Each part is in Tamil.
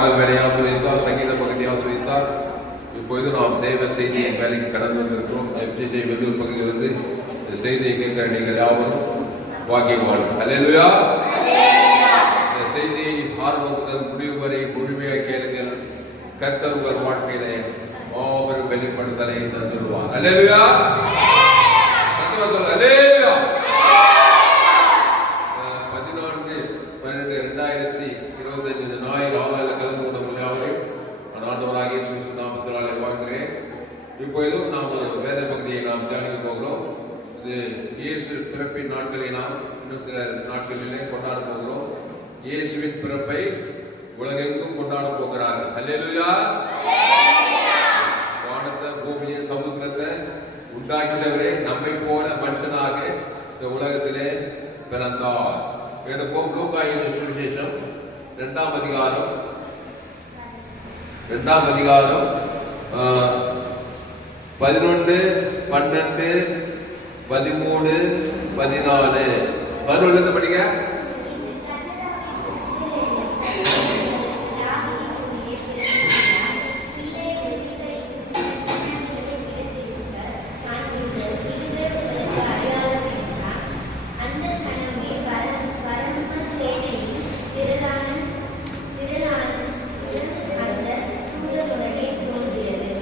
பாடல் வேலையை ஆசிரியத்தார், சங்கீத பகுதியை ஆசிரியத்தார். இப்பொழுது நாம் தேவ செய்தியின் வேலைக்கு கடந்து வந்திருக்கிறோம். FGC வெள்ளூர் பகுதியிலிருந்து இந்த செய்தியை கேட்க நீங்கள் யாவரும் பாக்கியவான். அல்லேலூயா. இந்த செய்தியை ஆரம்பம் முதல் முடிவு வரை முழுமையாக கேளுங்கள். கர்த்தர் உங்கள் வாழ்க்கையிலே மாபெரும் வெளிப்படுத்தலை தந்துள்ளார். அல்லேலூயா. அல்லேலூயா. 14/12/2025 ஞாயிறு ஆலையில் கலந்து கொண்ட முடியாவரையும் ஆண்டவராகிய இயேசு நாமத்தினாலே வாழ்கிறேன். இப்பொழுதும் நாம் ஒரு வேத பகுதியை நாம் தியானிக்க போகிறோம். இது இயேசு பிறப்பின் நாட்களை நாம் இன்னும் சில நாட்களிலே கொண்டாட போகிறோம். இயேசுவின் பிறப்பை உலகெங்கும் கொண்டாட போகிறார்கள். அல்லேலூயா. வானத்தை, பூமியை, சமுத்திரத்தை உண்டாக்கினவரே நம்மை போல மனுஷனாக இந்த உலகத்திலே பிறந்தார். எடுப்போம். லூக்கா எழுதின சுவிசேஷம் 2ஆம் அதிகாரம் 11, 12, 13, 14 11 படிங்க.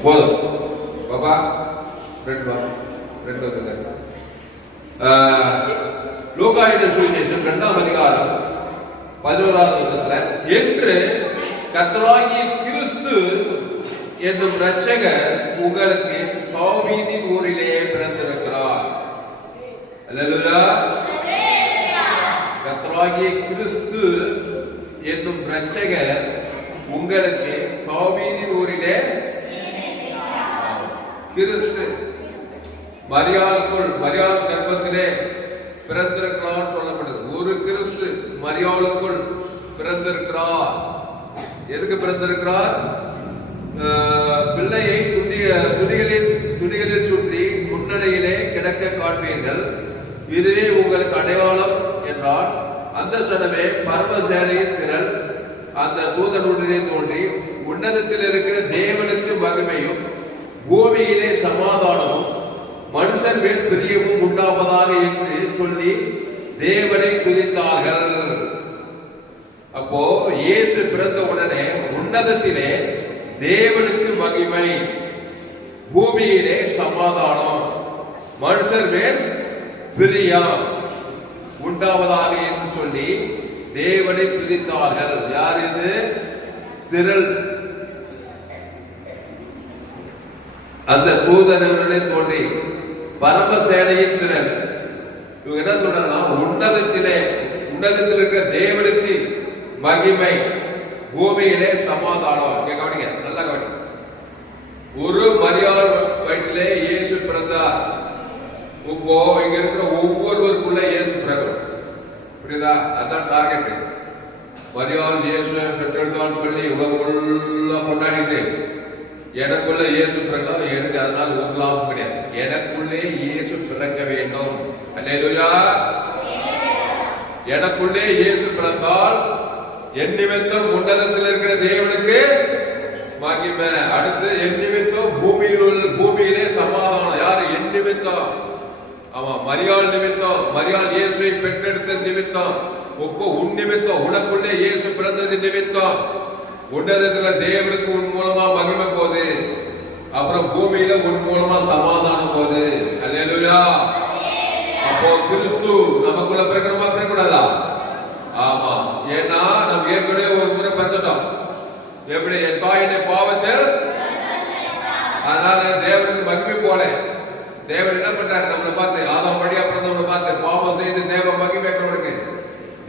போதும் பாப்பா. லூக்கா எழுதின சுவிசேஷம் 2ஆம் அதிகாரம் 11வது வசனத்துல, என்று கர்த்தராகிய கிறிஸ்து என்னும் இரட்சகர் உங்களுக்கு தாவீதின் ஊரிலே பிறந்திருக்கிறார். அல்லேலூயா. கர்த்தராகிய கிறிஸ்து என்னும் இரட்சகர் உங்களுக்கு தாவீதின் ஊரிலே கிறிஸ்து மரியாள் கர்ப்பத்திலே பிறந்திருக்கிறார் சொல்லப்படுது. ஒரு கிறிஸ்து மரியாளுக்குள் பிறந்திருக்கிறார். எதுக்கு பிறந்திருக்கிறார்? பிள்ளையை துணிகளில் சுற்றி முன்னணியிலே கிடக்க காண்பீர்கள், இதுவே உங்களுக்கு அடையாளம் என்றால், அந்த சனமே பரமசேனையின் திரள் அந்த தூதனுடனே தோன்றி, உன்னதத்தில் இருக்கிற தேவனுக்கு மகிமையும் பூமியிலே சமாதானமும் மனுஷர் மேல் பிரியமும் உண்டாவதாக என்று சொல்லி தேவனை துதித்தார்கள். அப்போ இயேசு பிறந்த உடனே உன்னதத்திலே தேவனுக்கு மகிமை, பூமியிலே சமாதானம், மனுஷர் மேல் பிரியம் உண்டாவதாக என்று சொல்லி தேவனை துதித்தார்கள். யார் இது? திரள். அந்த தூதனுடனே தோன்றி பரமசேனையின் திரள். இவங்க என்ன சொல்றாங்கன்னா, உன்னதத்தில் இருக்கிற தேவனுக்கு மகிமை, பூமியிலே சமாதானம். கவனிங்க, நல்லா கவனிங்க. ஒரு மரியாள் வயிற்றிலே இயேசு பிறந்தார். இப்போ இங்க இருக்கிற ஒவ்வொருவருக்குள்ள இயேசு பிறகு, புரியுதா? அதான் டார்கெட். மரியாள் இயேசு பெற்றெடுத்தான்னு சொல்லி உலகம் ஃபுல்லா கொண்டாடிட்டு எனக்குள்ள இயேசு பிறந்தா எனக்கு அதனால ஒரு லாபம் கிடையாது. எனக்குள்ளே இயேசு பிறக்க வேண்டும். அல்லேலூயா. எனக்குள்ளே இயேசு பிறந்தால் என் நிமித்தம் உன்னதத்தில் இருக்கிற தேவனுக்கு மகிமை. அடுத்து என் நிமித்தம் பூமியிலே சமாதானம். யாரு? என் நிமித்தம். ஆமா, மரியாள் நிமித்தம், மரியாள் இயேசுவை பெற்றெடுத்த நிமித்தம். ஒப்போ உன் நிமித்தம், உனக்குள்ளே இயேசு பிறந்தது நிமித்தம் உன்னதத்துல தேவனுக்கு உன் மூலமா மகிமை போகுது. அப்புறம் பூமியில உன் மூலமா சமாதானம் போகுது. அல்லேலூயா. அப்போ கிறிஸ்து நமக்குள்ள பிறக்கணுமா பிறக்கூடாதா? ஆமா. ஏன்னா நம்ம ஏற்கனவே ஒரு முறை பிறந்துட்டோம். எப்படி? என் தாயினை பாவத்தில், அதனால தேவனுக்கு மகிமை போல தேவன் என்ன பண்றாரு? நம்மளை பார்த்து, ஆதாம் வழியா பிறந்தவனை பார்த்து பாவம் செய்து தேவ மகிமை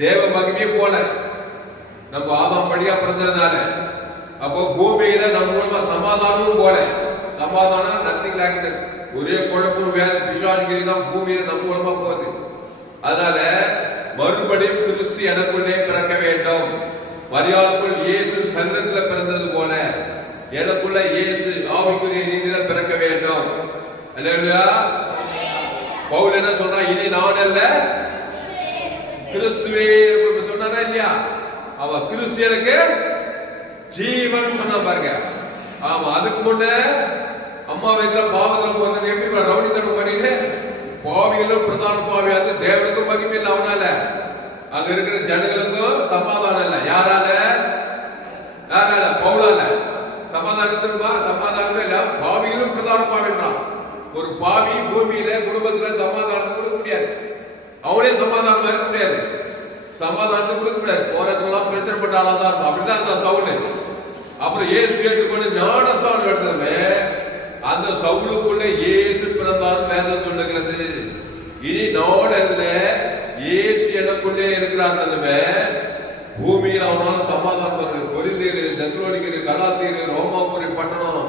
தேவ மகிமையை போல நம்ம ஆதாம் வழியா பிறந்ததுனால, அப்போ பூமியில நம்ம மூலமா சமாதானமும் போல. சமாதானம் நத்திங் லாக்கிட்டு ஒரே குழப்பம் வேத பிசாசுகிரி தான் பூமியில நம்ம மூலமா போகுது. அதனால மறுபடியும் கிறிஸ்து எனக்குள்ளே பிறக்க வேண்டும். மரியாளுக்குள் இயேசு சரீரத்துல பிறந்தது போல எனக்குள்ள இயேசு ஆவிக்குரிய ரீதியில பிறக்க வேண்டும். அல்லேலூயா. பவுல் என்ன சொன்னா? இனி நான் அல்ல கிறிஸ்துவே சொன்னானா இல்லையா? அவ கிறிஸ்டியனுக்கு ஜீவன் சொன்னா பாருங்க. ஆமா, அதுக்கு முன்ன அம்மா வயிற்றுல பாவத்துல போறது எப்படி ரவுடித்தனம் பண்ணிட்டு பாவிகளும் பிரதான பாவியாது தேவனுக்கும் மகிமை இல்லை. அவனால அங்க இருக்கிற ஜனங்களுக்கும் சமாதானம் இல்லை. யாரால? பவுலால சமாதானமே இல்ல. பாவிகளும் பிரதான பாவின்றான். ஒரு பாவி பூமியில குடும்பத்துல சமாதானத்தை கொடுக்க முடியாது. அவனே சமாதானமா இருக்க முடியாது. சமாதானத்தை கொடுக்க முடியாது. போறதுலாம் பிரச்சனை பட்ட ஆளாதான் இருக்கும். அப்படிதான் அந்த சவுல். அப்புறம் இயேசு ஏற்றுக்கொண்டு ஞானஸ்நானம் எடுத்ததுமே அந்த சவுலுக்குள்ள இயேசு பிறந்தார் வேதம் சொல்லுகிறது. இனி நாடல்ல இயேசு எனக்குள்ளே இருக்கிறார்ன்றதுமே பூமியில் அவனால சமாதானம் வருது. கொரிந்தியர், தெசலோனிக்கர், கலாத்தியர், ரோமாபுரி பட்டணம்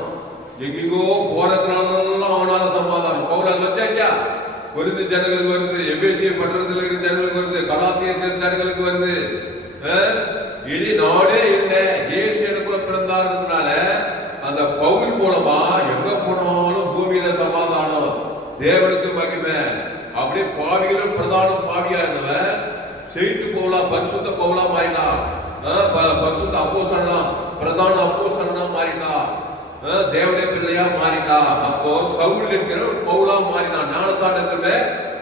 எங்கெங்கோ போறதுனால அவனால சமாதானம். பவுல் வச்சாச்சா வருது, ஜனங்களுக்கு வருது. எபேசிய பட்டணத்தில் இருக்கிற ஜனங்களுக்கு வருது, கலாத்தியர் ஜனங்களுக்கு வருது. இனி நாடே இல்லை, இயேசு எனக்குள்ள பிறந்தாருன்றதுனால அந்த பவுல் மூலமா எங்க போனாலும் பூமியில சமாதானம், தேவனுக்கு மகிமை. அப்படியே பாவிகளும் பிரதான பாவியா இருந்தவன் செய்து பவுலா பரிசுத்த பவுலா மாறினான். பரிசுத்த அப்போஸ்தலனா பிரதான அப்போஸ்தலனா மாறினான். தேவனுடைய பிள்ளையா மாறினான். அப்போ சவுல் என்கிற பவுலா மாறினான். ஞானஸ்நானத்துல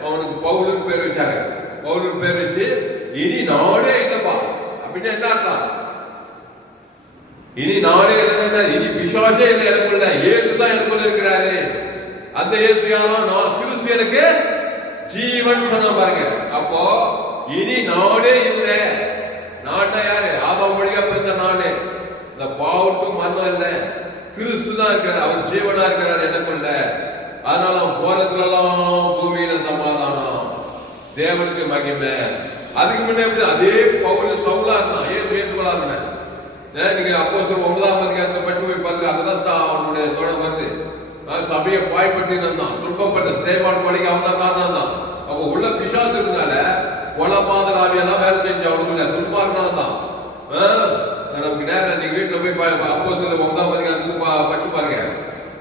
அவனுக்கு பவுலுன்னு பேர் வச்சாங்க. பவுலுன்னு பேர் வச்சு இனி நாடே இல்லப்பா அப்படின்னு என்ன அர்த்தம்? இனி நாடே இல்லைன்னா இனி விசுவாசே இல்லை எனக்குள்ள, இயேசுதான் எனக்குள்ள இருக்கிறாரு. அந்த இயேசு யாரோ? நான் கிறிஸ்து எனக்கு ஜீவன் சொன்ன பாருங்க. அப்போ இனி நாடே இல்லை. நாட்டை யாரு? ஆதாம் வழியா பிறந்த நாடு. இந்த பாவத்தும் மரணம் இல்லை, கிறிஸ்து தான் இருக்கிறார். அவர் ஜீவனா இருக்கிறார் எனக்குள்ள. அதனால அவன் போறதுல எல்லாம் பூமியில சமாதானம், தேவனுக்கு மகிமை. அதுக்கு முன்னாடி அதே பவுல் சவுலா இருந்தான். ஏசு ஏற்றுக்கொள்ளாருங்க. நீங்க அப்போஸ்தலர் 9ஆம் அதிகாரத்தை படிச்சு போய் பாருங்க. அங்கதான் அவனுடைய தொடர் வருது. சபையை பாய்பற்றி இருந்தான், துன்பப்பட்ட சேவான் பழிக்கு அவன் தான் காரணம் தான். அப்ப உள்ள பிசாசுனால கொலபாதக ஆவியெல்லாம் வேலை செஞ்சு அவனுக்கு துன்பார்க்கலாம் தான். நமக்கு நேரம் நீங்க வீட்டுல போய் அப்போஸ்தலர் 9ஆம் அதிகாரத்துக்கு படிச்சு பாருங்க.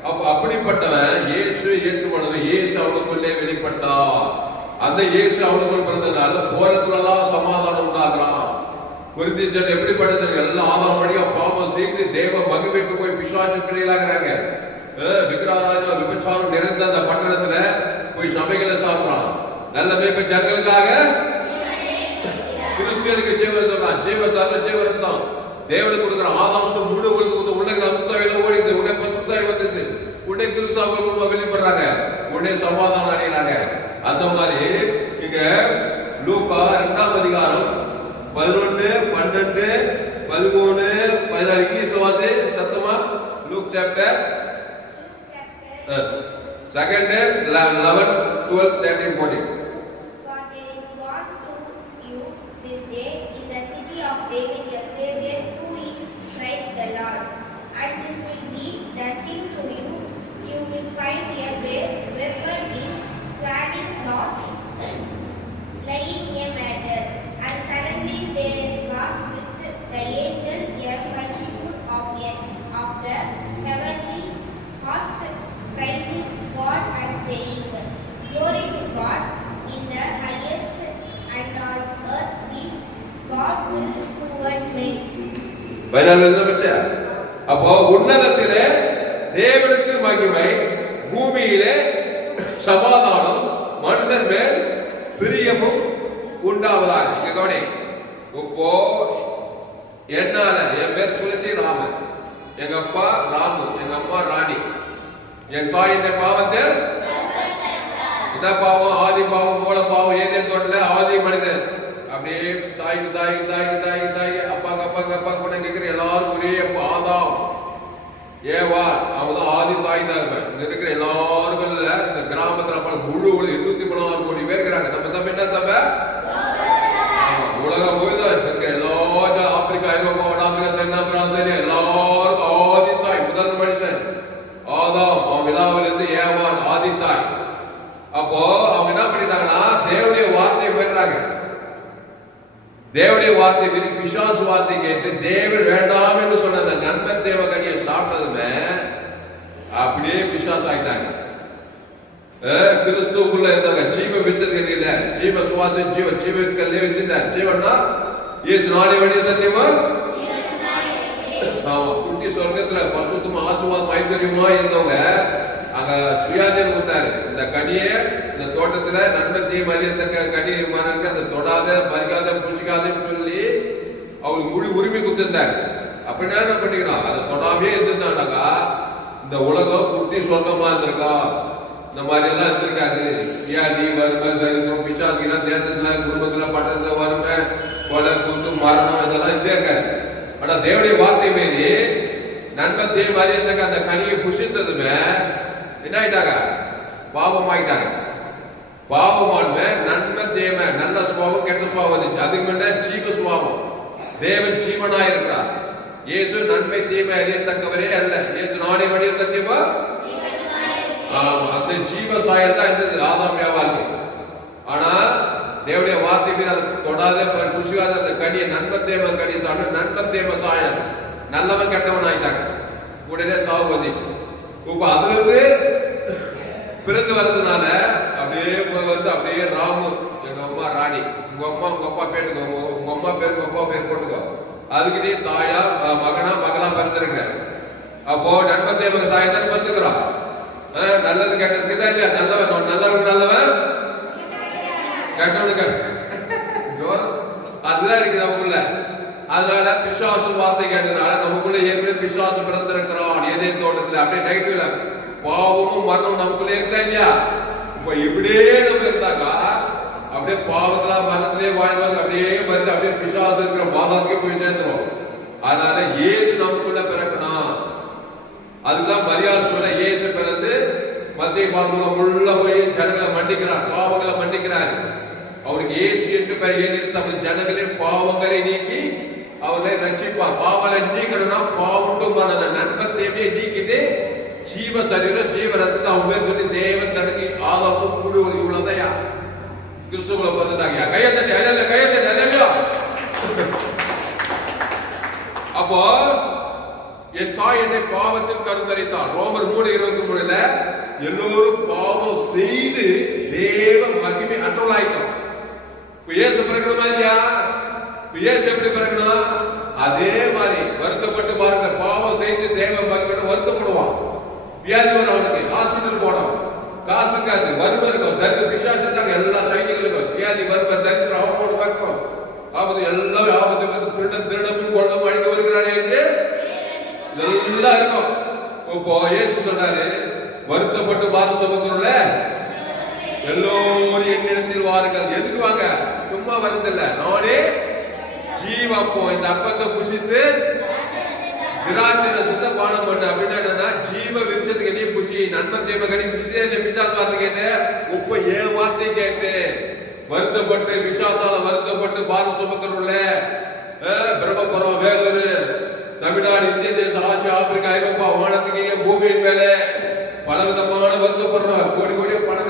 அப்ப அப்படிப்பட்டவன் இயேசு ஏற்றுக்கொண்டவன். இயேசு அவனுக்குள்ளே வெளிப்பட்டா. அந்த இயேசு அவனுக்குள் பிறந்ததுனால போறதுலதான் சமாதானம் உண்டாகிறான். கொரிந்தியர் எப்படிப்பட்டது? எல்லாம் ஆதாம் வழியா பாவம் செய்து தேவ மகிமைக்கு போய் பிசாசு பிள்ளைகளாகிறாங்க. விக்கிரராஜா விபச்சாரம் நிறைந்த அந்த பட்டணத்துல போய் சபைகளை சாப்பிடுறான். நல்ல மேய்ப்ப ஜனங்களுக்காக கிறிஸ்தியனுக்கு ஜீவரத்தான், ஜீவத்தால ஜீவரத்தான் தேவனுக்கு கொடுக்குற ஆதாம் முழு உலக அசுத்தாவில ஓடிது. உடனே பசுத்தாய் வந்தது. உடனே கிறிஸ்தவர்கள் வெளிப்படுறாங்க. உடனே சமாதானம் அடைகிறாங்க. அந்த மாதிரி இங்க லூக்கா 2ஆம் அதிகாரம் 11, 12, 13, 14 இங்கிலீஷ்ல வாசி சத்தமா. Look chapter 2, 11, 12, 13, 14. For there is born to you this day in the city of David a Savior, who is Christ the Lord. And this will be the sign to you: you will find a weapon in swaddling cloths lying a manger. And suddenly there was with the angel a multitude of the heavenly host, praising God and saying, Glory to God in the highest, and on earth peace, God will toward men. அப்போ உன்னதத்திலே தேவனுக்கு மகிமை, பூமியிலே சமாதானம், மனுஷன் மேல் பிரியமும் உண்டாவதாக. இங்க கவனி. இப்போ என்னால, என் பேர் துளசி ராமன், எங்க அப்பா ராமு, எங்க அம்மா ராணி, என் தாயின் பாவத்தில் என்ன பாவம்? ஆதி பாவம், மூல பாவம். ஏதேன் தோட்டல ஆதி மனிதன். அப்படியே தாய்க்கு தாய்க்கு தாய்க்கு தாய்க்கு தாய்க்கு அப்பாக்கு அப்பாக்கு அப்பா கூட கேட்கிற எல்லாரும் ஒரே ஆதாம் ஏவா, அவதான் ஆதி தாய் தான் இருப்பேன். இருக்கிற எல்லாருக்கும் இல்ல, இந்த கிராமத்துல முழு 216 கோடி பேர் இருக்கிறாங்க. நம்ம சபை என்ன சபை? உலகம் முழுவதும் இருக்கிற எல்லாரும் ஆப்பிரிக்கா, ஐரோப்பா, வடாப்பிரிக்கா, தென்னாப்பிரிக்கா, ஆஸ்திரேலியா எல்லாருக்கும் ஆதி தாய் முதல் மனுஷன் ஆதாம். அவன் விழாவிலிருந்து ஏவான் ஆதி தாய். அப்போ அவங்க என்ன பண்ணிட்டாங்கன்னா தேவனுடைய வார்த்தையை பெறாங்க. தேவனுடைய வார்த்தை பிசாசு வார்த்தை கேட்டு தேவன் வேண்டாம் என்று சொன்ன அந்த நண்பன் தேவ கனியை சாப்பிட்டதுமே அப்படியே பிசாசு ஆகிட்டாங்க. கிறிஸ்துக்குள்ள இருந்தாங்க. ஜீவ விசர்கல் இல்ல, ஜீவ சுவாசம், ஜீவ ஜீவ வச்சிருந்தார். ஜீவன்னா இயேசு நானே வழி சத்தியமா. குட்டி சொர்க்கத்துல பசுத்தமா ஆசுவாதம் ஐஸ்வர்யமா இருந்தவங்க அங்க சுயாதீனம் கொடுத்தாரு. இந்த கனியை இந்த தோட்டத்துல நன்மத்தையும் அறியத்தக்க கனி மரங்க அதை தொடாத பறிக்காத புசிக்காதன்னு சொல்லி அவங்களுக்கு முழு உரிமை கொடுத்திருந்தாரு. அப்படின்னா என்ன பண்ணிக்கணும், அதை தொடாமே இருந்திருந்தாங்கனாக்கா இந்த உலகம் குட்டி சொர்க்கமா இருந்திருக்கா. இந்த மாதிரி எல்லாம் இருந்திருக்காது. வியாதி, வறுமை, தரித்திரம், பிசாசுனா தேசத்துல குடும்பத்துல பட்டத்துல வறுமை, கொலை, குத்து, மரணம் இதெல்லாம் இருந்தே இருக்காது. ஆனா தேவனுடைய வார்த்தை மாரி நன்மத்தை மாதிரி இருந்தாங்க. அந்த கனியை புசித்ததுமே என்ன ஆயிட்டாங்க, பாவம் ஆயிட்டாங்க. பாவமான நன்மை தேவை, நல்ல சுபாவம் கெட்ட சுபாவம் வந்துச்சு. அதுக்கு முன்ன ஜீவ சுபாவம், தேவன் ஜீவனா இருக்கிறார். இயேசு நன்மை தீமை அறியத்தக்கவரே அல்ல. இயேசு நானே வழிய சத்தியமா அந்த ஜீவ சாயல் தான் இருந்தது ஆதாம் ஏவாளுக்கு. ஆனா தேவனுடைய வார்த்தை மீது அதை தொடாத புசிக்காத அந்த கனியை நன்மத்தேம கனி சாப்பிட்டு நன்மத்தேம சாயல் நல்லவன் கெட்டவன் ஆயிட்டாங்க. உடனே சாவு வந்துச்சு. இப்ப அதுல இருந்து பிறந்து வர்றதுனால அப்படியே வந்து அப்படியே ராமு, எங்க அம்மா ராணி, உங்க அம்மா உங்க அப்பா பேருக்கோ, உங்க அம்மா பேர் உங்க அப்பா பேர் போட்டுக்கோ, அதுக்கு நீ தாயா மகனா மகளா பிறந்திருக்கிற. அப்போ நன்மத்தேம சாயம் தானே பிறந்துக்கிறோம். நல்லது கெட்டதுக்கு தான் இல்லையா, நல்லவன் நல்லவன் நல்லவன் கெட்டவனுக்கு அதுதான் இருக்கு நமக்குள்ள. அதனால பிசாசு வார்த்தை கேட்டதுனால நமக்குள்ள ஏற்கனவே பிசாசு பிறந்திருக்கிறோம். ஏதேன் தோட்டத்துல அப்படியே நெகட்டிவ்ல பாவமும் மரணம் நமக்குள்ள இருந்தா இல்லையா. இப்ப இப்படியே நம்ம இருந்தாக்கா அப்படியே பாவத்துல மரணத்திலே வாழ்வாங்க, அப்படியே மருந்து அப்படியே பிசாசு இருக்கிற பாதத்துக்கே போய் சேர்ந்துரும். அதனால இயேசு நமக்குள்ள பிறக்கணும். அதுதான் மரியாதை சொல்ல இயேசு பிறந்து மத்திய பாவம் உள்ள போய் ஜனங்களை மன்னிக்கிறார், பாவங்களை மன்னிக்கிறார். அவருக்கு இயேசு என்று பெயர் ஏன் தமது ஜனங்களே பாவங்களை நீக்கி அவர்களை ரட்சிப்பார். பாவங்களை நீக்கணும்னா பாவம் பண்ணத நன்மத்தையுமே நீக்கிட்டு ஜீவ சரீரம் ஜீவ ரத்தத்தை அவங்க பேர் சொல்லி தேவன் தனக்கு ஆதாரம் முழு உள்ளதையா கிறிஸ்துவ பிறந்தாங்க. கையத்தட்டி அல்ல கையத்தட்டி அல்ல. அப்போ என் தாய் என்னை பாவத்தில் கருத்தரித்தார். ரோமர் 3:23 எல்லோரும் பாவம் செய்து தேவ மகிமை அற்றலாயிட்டோம். இயேசு பிறக்கிற மாதிரியா, இயேசு எப்படி பிறக்கணும், அதே மாதிரி வருத்தப்பட்டு பாருங்க. பாவம் செய்து தேவ மகிமை வருத்தப்படுவான். வியாதி வரும், அவனுக்கு ஹாஸ்பிட்டல் போனோம், காசு இருக்காது, வறுமை இருக்கும், தரித்திர பிசாசுட்டாங்க எல்லா சைனிகளுக்கும் வியாதி வறுமை தரித்திரம் அவனோட பக்கம் ஆபத்து எல்லாம் ஆபத்து திருடமும் கொள்ளும் அழிந்து வருகிறானே என்று எல்லாம் இருக்கும். இப்போ இயேசு சொன்னாரு வருத்தப்பட்டு பாத சுமக்கிறோம்ல எல்லோரும் என்னிடத்தில் வாருங்கள். எதுக்கு வாங்க, சும்மா வருதில்ல, நானே ஜீவப்போ இந்த அப்பத்தை புசித்து திராட்சை ரசத்தை பானம் பண்ண. அப்படின்னு என்னன்னா ஜீவ விருட்சத்துக்கு என்ன புசி நன்மை தீமை கனி புசி பிசாசு வார்த்தை கேட்டு உப்ப ஏன் வார்த்தை கேட்டு வருத்தப்பட்டு விசாசால வருத்தப்பட்டு பாத சுமக்கிறோம்ல பிரம்மபுரம், வேலூர், தமிழ்நாடு, இந்திய தேசம், ஆட்சி, ஆப்பிரிக்கா, ஐரோப்பா, வானத்துக்கு பூமியின் மேல பலவிதமான வருத்தப்படுறோம். கோடி கோடியா பணம்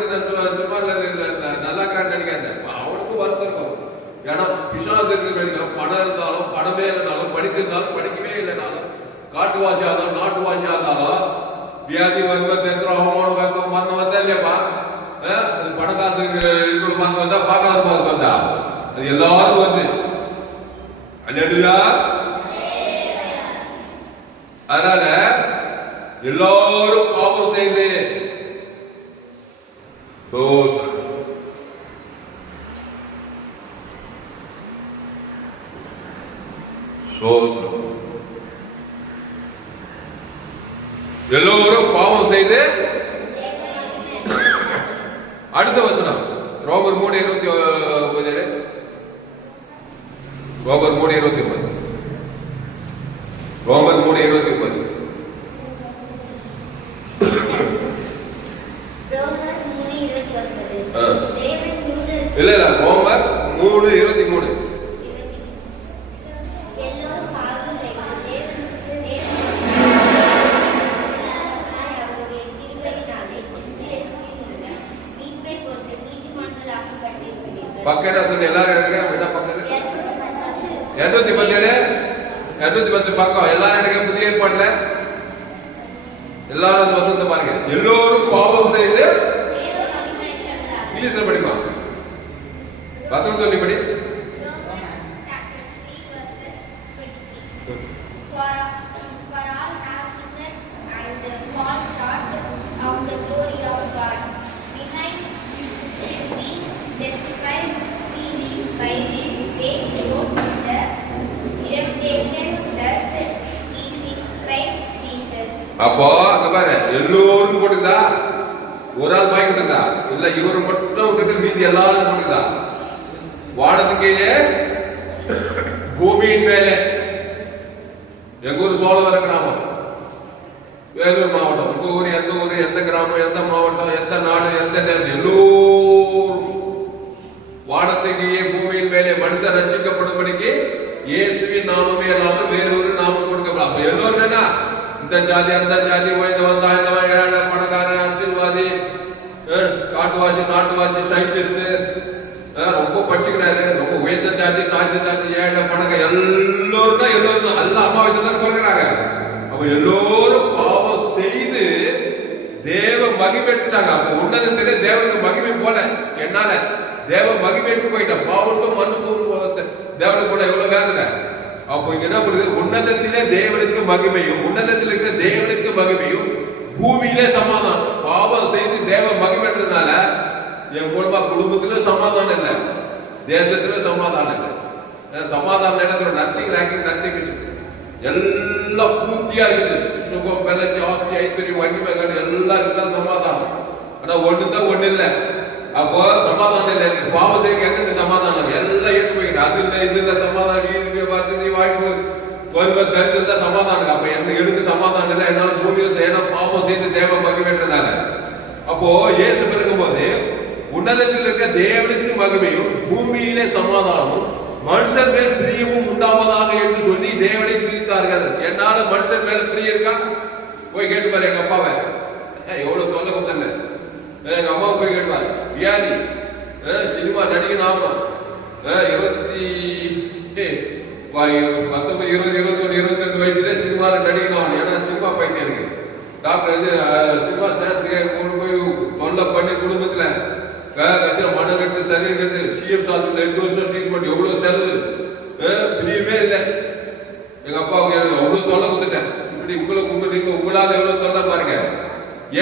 நல்லா கிடைக்காது, அவனுக்கு வருத்தம் இருக்கும். ஏன்னா பிசாசு இருக்கு, பணம் இருந்தாலும் பணமே இருந்தாலும் படித்திருந்தாலும் படிக்கவே இல்லைனாலும் காட்டுவாசியா இருந்தாலும் நாட்டுவாசியா இருந்தாலும் வியாதி வறுமை தெரிஞ்சிடும், அவமானம் வைப்போம் மரணம் வந்தா இல்லையாப்பா. பணக்காசு இருக்கிற மரணம் வந்தா பார்க்காத மரணம் வந்தா அது எல்லாருக்கும் வந்து அல்லேலூயா. அதனால எல்லாரும் பாவம் செய்து எல்லோரும் பாவம் செய்து அடுத்த வசனம் ரோமர் 3:29 ரோமர் 3:29 ரோமர் 3:29 இல்ல இல்ல ரோமர் 3:23 பக்கம் சொல்லி எல்லாரும் எடுங்க. பக்கம் 210 பக்கம் எல்லாரும் எடுங்க. புதிய ஏற்பாடுல எல்லாரும் வசனத்தை பாருங்க. எல்லோரும் பாவம் செய்து இங்கிலீஷ்ல படிப்பா வசனம் சொல்லி படி. அப்போ அங்க பாரு, எல்லோருக்கும் போட்டுதா? ஒரு ஆள் வாங்கிட்டுதா? இல்ல இவரு மட்டும் விட்டுட்டு மீதி எல்லாரும் போட்டுதா? வானத்துக்கு பூமியின் மேலே. எங்க ஊர் சோழவர கிராமம், வேலூர் மாவட்டம். உங்க ஊர் எந்த ஊர், எந்த கிராமம், எந்த மாவட்டம், எந்த நாடு, எந்த தேசம், எல்லோரும் வானத்துக்கு பூமியின் மேலே மனுஷன் ரட்சிக்கப்படும்படிக்கு இயேசுவின் நாமமே இல்லாமல் வேறொரு நாமம் கொடுக்கப்படும். அப்ப எல்லோரும் என்ன, இந்த ஜாதி அந்த ஜாதி, ஓய்ந்தவன் தாழ்ந்தவன், ஏழை பணக்காரன், அரசியல்வாதி, காட்டுவாசி நாட்டுவாசி, சயின்டிஸ்ட், ரொம்ப படிச்சுக்கிறாரு, ரொம்ப உயர்ந்த ஜாதி தாழ்ந்த ஜாதி, ஏழை பணக்கார, எல்லோரும் தான் எல்லோரும் அல்ல அம்மா தான் பிறகுறாங்க. அப்ப எல்லோரும் பாவம் செய்து தேவ மகிமைட்டாங்க. அப்ப உன்னதத்திலே தேவனுக்கு மகிமை போல என்னால தேவ மகிமைக்கு போயிட்டான். பாவட்டும் மண்ணுக்கும் தேவனுக்கு கூட எவ்வளவு வேதனை. அப்போ இங்க என்ன பண்ணுது, உன்னதத்திலே தேவனுக்கு மகிமையும், உன்னதத்தில் இருக்கிற தேவனுக்கு மகிமையும், பூமியிலே சமாதானம். பாவம் செய்து தேவ மகிமைன்றதுனால என் மூலமா குடும்பத்திலும் சமாதானம் இல்லை, தேசத்திலும் சமாதானம் இல்லை. சமாதானம் இடத்துல நத்திங் ரேங்கிங் நத்திங் எல்லாம் பூர்த்தியா இருக்குது. சுகம், பலன், ஆஸ்தி, ஐஸ்வர்யம், மகிமை எல்லாம் இருக்குதான் சமாதானம். ஆனா ஒண்ணுதான் ஒண்ணு இல்லை. அப்போ சமாதானம் இல்லை. பாவம் செய்ய எங்க சமாதானம்? எல்லாம் ஏற்று வைக்கிறேன். அது இல்லை இது இல்லை சமாதானம், வசதி வாய்ப்பு வருவ தரித்திருந்தா சமாதானம். அப்ப என்ன எடுக்க சமாதானம் இல்லை. என்னால பூமியில செய்யணும் பாவம் செய்து தேவ மகிமைன்றதால. அப்போ இயேசு பிறக்கும் போது உன்னதத்தில் இருக்க தேவனுக்கு மகிமையும், பூமியிலே சமாதானமும், மனுஷன் மேல் பிரியமும் உண்டாவதாக என்று சொல்லி தேவனை பிரித்தார்கள். என்னால மனுஷன் மேல பிரியம் இருக்கா? போய் கேட்டு பாரு எங்க அப்பாவை. எவ்வளவு தொல்லை கொடுத்தல. எங்க அம்மாவை போய் கேட்டுவாரு, வியாதி சினிமா நடிகன் ஆகணும், 19, 20, 21, 22 வயசுல சினிமாவில் நடிகன் ஆகணும். ஏன்னா சினிமா பையன் இருக்கு. டாக்டர் சினிமா கொண்டு போய் தொல்லை பண்ணி குடும்பத்துல கட்சியில மன கட்டு, சரீரம் கட்டு, சிஎம் சாஸ்திரத்துல 8 வருஷம் ட்ரீட்மெண்ட், எவ்வளவு செலவு, பிரியமே இல்லை. எங்க அப்பாவுக்கு அவ்வளவு தொல்லை கொடுத்துட்டேன். இப்படி உங்களுக்கு நீங்க உங்களால எவ்வளவு தொல்லை பாருங்க.